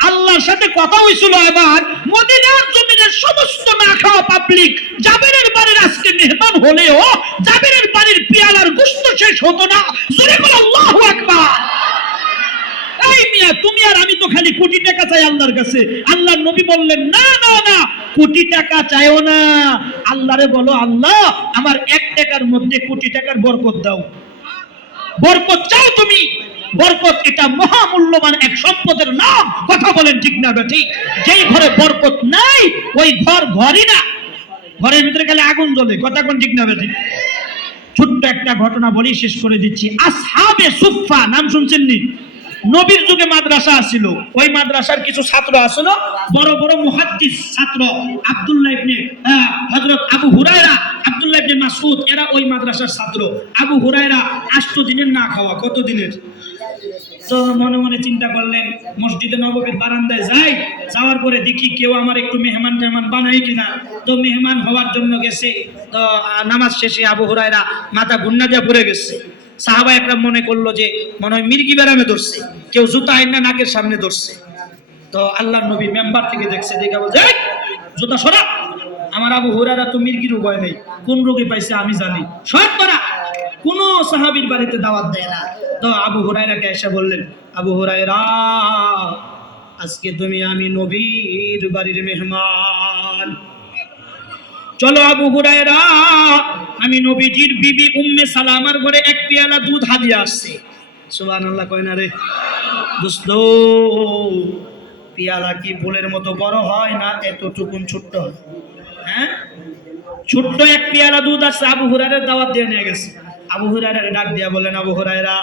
আল্লাহর সাথে কথা হইছিল, এবার মদিনার জমিনের সমস্ত না খাওয়া পাবলিক জাবেরের বাড়ির আজকে মেহমান হলেও জাবেরের বাড়ির পেয়ালার গোশত শেষ হতো না, জোরে বলো আল্লাহু আকবার। এই মিয়া তুমি আর আমি তো খালি কোটি টাকা চাই আল্লাহর কাছে। আল্লাহর নবী বললেন, না না না, কোটি টাকা চাইও না, আল্লাহরে বলো, আল্লাহ আমার 1 টাকার মধ্যে কোটি টাকার বরকত দাও। বরকত চাও তুমি, বরকত এটা মহামূল্যবান এক সম্পদের নাম, কথা বলেন ঠিক না ঠিক? যেই ঘরে বরকত নাই ওই ঘর ঘরই না, ঘরের ভিতরে গেলে আগুন জ্বলে, কথা কোন ঠিক না ঠিক? ছোট্ট একটা ঘটনা বলি শেষ করে দিচ্ছি। আসহাবে সুফফা নাম শুনছেন নি? নবীর যুগে মাদ্রাসা ছিল, ওই মাদ্রাসার কিছু ছাত্র আছিল, বড় বড় মুহাদ্দিস ছাত্র, আব্দুল্লাহ ইবনে হযরত আবু হুরায়রা, আব্দুল্লাহ ইবনে মাসউদ, এরা ওই মাদ্রাসার ছাত্র। আবু হুরায়রা 8 দিনের না খাওয়া, কত দিনের? তো মনে মনে চিন্তা করলেন মসজিদে নববীর বারান্দায় যাই, যাওয়ার পরে দেখি কেউ আমার একটু মেহমান টেহমান বানাই কিনা। তো মেহমান হওয়ার জন্য গেছে। তো নামাজ শেষে আবু হুরায়রা মাথা গুন্না দিয়ে পড়ে গেছে। সাহাবা একরাম মনে করলো যে মনে হয় মির্গি বেরামে ধরছে, কেউ জুতা আইনা নাকের সামনে ধরছে। তো আল্লাহর নবী মেম্বার থেকে দেখছে, দেখে বলছে এই জুতা সরা। আমার আবু হুরায়রা তো মির্গির উপায় নেই, কোন রোগে পাইছে আমি জানি, সব করা। কোন সাহাবীর বাড়িতে দাওয়াত দেয় না। তো আবু হুরায়রাকে এসে বললেন, আবু হুরায়রা আজকে তুমি আমি নবীর বাড়ির মেহমান, চলো আবু হুরায়রা আমি নবীজির বিবি উম্মে সালামার ঘরে এক পেয়ালা দুধ হাদিয়া আসছে। সুবহানাল্লাহ কয় না রে দোস্ত? পেয়ালা কি ফুলের মতো বড় হয় না এতটুকুন ছোট্ট? হ্যাঁ, ছোট্ট এক পেয়ালা দুধ আসছে, আবু হুরায়রার দাওয়াত দিয়ে নিয়ে গেছে। আবু হুরায়রা ডাক দিয়া বলেন, আবু হুরায়রা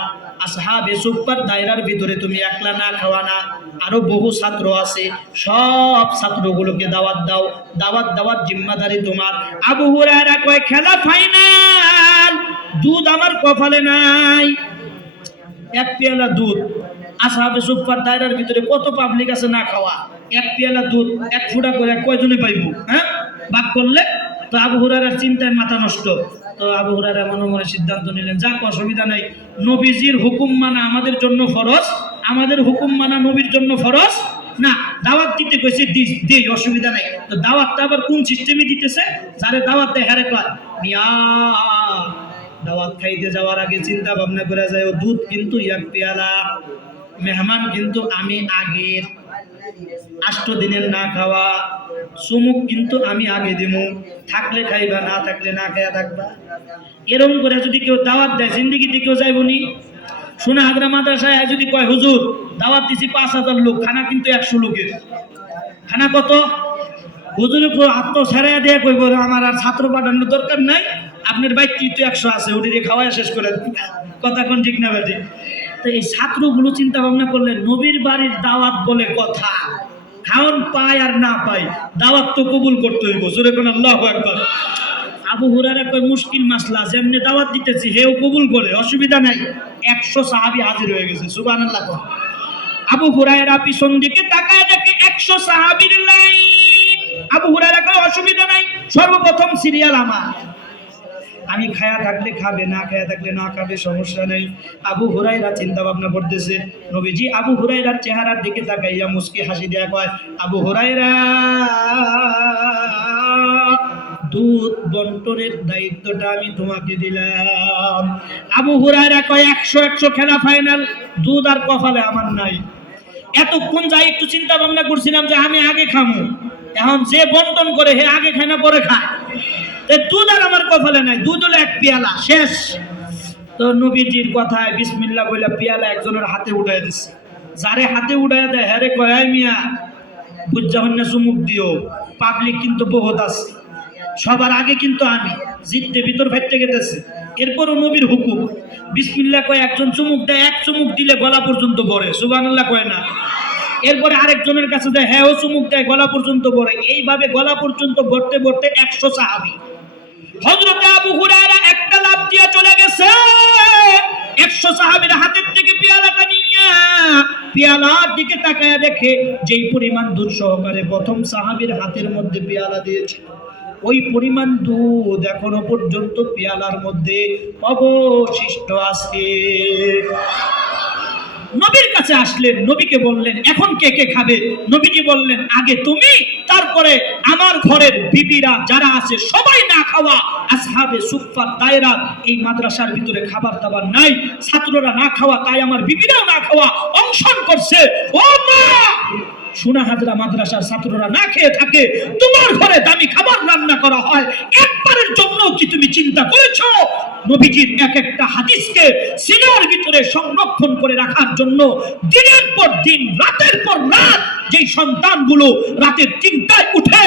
আসহাবে সুফফার দায়রার ভিতরে তুমি একলা না খাওয়া না, আরো বহু ছাত্র আছে, সব ছাত্রগুলোকে দাওয়াত দাও, দাওয়াত দেওয়ার জিম্মাদারি তোমার। আবু হুরায়রা কয় খেলা ফাইনাল, দুধ আমার কপালে নাই। এক পেয়ালা দুধ, আসহাবে সুফফার দায়রার ভিতরে কত পাবলিক আছে না খাওয়া, এক পেয়ালা দুধ এক ফুটা করে কয়জনে পাইবো? হ্যাঁ, ভাগ করলে। তো আবু হুরায়রার চিন্তায় মাথা নষ্ট। তো আবু হুরায়রা মনে মনে সিদ্ধান্ত নিলেন, যাক অসুবিধা নাই, নবীজির হুকুম মানা আমাদের জন্য ফরজ, আমাদের হুকুম মানা নবীর জন্য ফরজ না। দাওয়াত দিতে কইছে দিই, অসুবিধা নাই। তো দাওয়াতটা আবার কোন সিস্টেমে দিতেছে? যারে দাওয়াত দেয় হারে কয় মিয়া দাওয়াত খাইতে যাওয়ার আগে চিন্তা ভাবনা করে যায়, ও দুধ কিন্তু এক পেয়ালা, মেহমান কিন্তু আমি আগের, 8 দিনের না খাওয়া, চুমুক কিন্তু আমি আগে দিমু, থাকলে খাইবা না থাকলে না খাইয়া থাকবা। এরকম করে যদি কেউ দাওয়াত দেয় জিন্দিগিতে কেউ যাইবনি। শোনা হাজরা মাদ্রাসায় যদি কয় হুজুর দাওয়াত দিছি 5000 লোক, খানা কিন্তু 100 লোকের, খানা কত? হুজুরের আত্ম ছাড়াইয়া দিয়ে কইব আমার আর ছাত্র পাঠানোর দরকার নাই, আপনার বাইকটি তো 100 আছে, ওটিরে খাওয়াই শেষ করে দেন। কথা কোন ঠিক না বেটি? তো এই ছাত্রগুলো চিন্তা ভাবনা করলেন, নবীর বাড়ির দাওয়াত বলে কথা, খাওন পায় আর না পায়, দাওয়াত তো কবুল করতে হইব। জোরে কোন আল্লাহু আকবার। আবু হুরায়রা কয় মুশকিল মাসলা, যেমনি দাওয়াত দিতেছি হেও কবুল করে, অসুবিধা নাই। 100 সাহাবী হাজির হয়ে গেছে। সুবহানাল্লাহ। আবু হুরায়রা পিছন দিকে তাকায় দেখে 100 সাহাবীর লাইন। আবু হুরায়রা কয় অসুবিধা নাই, সর্বপ্রথম সিরিয়াল আমার, আমি খায়া থাকলে খাবে, না খায়া থাকলে না খাবে, সমস্যা নেই। আবু হুরায়রা চিন্তা ভাবনা করতেছে। নবীজি আবু হুরায়রার চেহারার দিকে তাকাইয়া মুস্কি হাসি দেয়া কয়, আবু হুরায়রা দুধ বন্টনের দায়িত্বটা আমি তোমাকে দিলাম। আবু হুরায়রা কয় 100 খেলা ফাইনাল, দুধ আর কপালে আমার নাই। এতক্ষণ যাই একটু চিন্তা ভাবনা করছিলাম যে আমি আগে খামু, এখন যে বন্টন করে হে আগে খায় না পরে খায়, দুধ আর আমার কপালে নাই, দুধ হলো এক পেয়ালা, শেষ। তো নবীজির কথায় বিসমিল্লাহ বলে পেয়ালা একজনের হাতে উঠাই দিচ্ছে। যারে হাতে উঠাই দেয় হ্যারে কয় মিয়া বুঝাহন্যা চুমুক দিও, পাবলিক কিন্তু বহুত আছে, সবার আগে কিন্তু আমি জিততে ভিতর ফাইতে গেতেছে। এরপরও নবীর হুকুম, বিসমিল্লাহ কয় একজন চুমুক দেয়, এক চুমুক দিলে গলা পর্যন্ত পড়ে, সুবহানাল্লাহ কয় না। এরপরে আরেকজনের কাছে দেয়, হ্যাঁ ও চুমুক দেয়, গলা পর্যন্ত পড়ে। এইভাবে গলা পর্যন্ত ভরতে ভরতে 100 সাহাবী। হযরত আবু হুরায়রা একটা লাফ দিয়ে চলে গেছে, 100 সাহাবীর হাতের থেকে পেয়ালাটা নিয়ে পেয়ালার দিকে তাকায় দেখে যেই পরিমাণ দুধ সহকারে প্রথম সাহাবীর হাতের মধ্যে পেয়ালা দিয়েছে, ওই পরিমাণ দুধ এখনো পর্যন্ত পেয়ালার মধ্যে অবশিষ্ট আছে। নবীর কাছে আসলেন, নবীকে বললেন এখন কে কে খাবে? নবীজি বললেন আগে তুমি, তারপরে আমার ঘরের বিবিরা যারা আছে সবাই না খাওয়া। আসহাবে সুফফার দায়রা, এই মাদ্রাসার ভিতরে খাবার দাবার নাই, ছাত্ররা না খাওয়া, তাই আমার বিবিরাও না খাওয়া অনশন করছে। ও মা, সোনা হাজরা মাদ্রাসার ছাত্ররা না খেয়ে থাকে, তোমার ঘরে দামি খাবার রান্না করা হয়, একবারের জন্য কি তুমি চিন্তা করেছো? নবীজির এক একটা হাদিসকে সিনার ভিতরে সংরক্ষণ করে রাখার জন্য দিনের পর দিন, রাতের পর রাত, যেই সন্তানগুলো রাতের 3টায় উঠে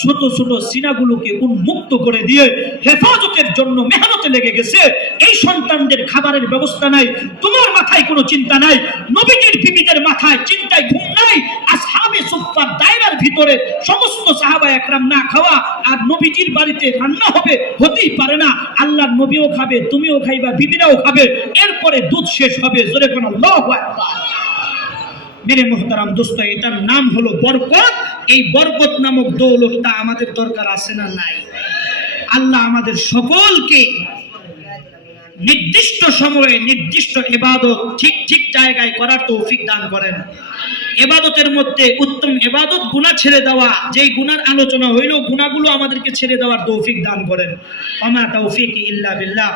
ছোট ছোট সিনাগুলোকে উন্মুক্ত করে দিয়ে হেফাজতের জন্য মেহনতে লেগে গেছে, এই সন্তানদের খাবারের ব্যবস্থা নাই, তোমার মাথায় কোনো চিন্তা নাই, নবীজির বিবিদের মাথায় চিন্তায় ঘুম নাই। আসহাবে সুফফার দায়রার ভিতরে সমস্ত সাহাবা একরাম না খাওয়া, আর নবীজির বাড়িতে রান্না হবে, হতেই পারে না। আল্লাহর নবীও খাবে, তুমিও খাইবা, বিবিরাও খাবে, এর এরপরে দুধ শেষ হবে, জোরে কোন আল্লাহু আকবার। মেরে মুহতারাম দোস্ত, এটার নাম হলো বরকত। এই বরকত নামক দৌলতটা আমাদের দরকার আছে না নাই? আল্লাহ আমাদের সকলকে নির্দিষ্ট সময়ে নির্দিষ্ট ইবাদত ঠিক ঠিক জায়গায় করার তৌফিক দান করেন। ইবাদতের মধ্যে উত্তম ইবাদত গুনাহ ছেড়ে দেওয়া, যেই গুনার আলোচনা হইল গুনাহগুলো আমাদেরকে ছেড়ে দেওয়ার তৌফিক দান করেন। ওয়া মা তাওফীকি ইল্লা বিল্লাহ।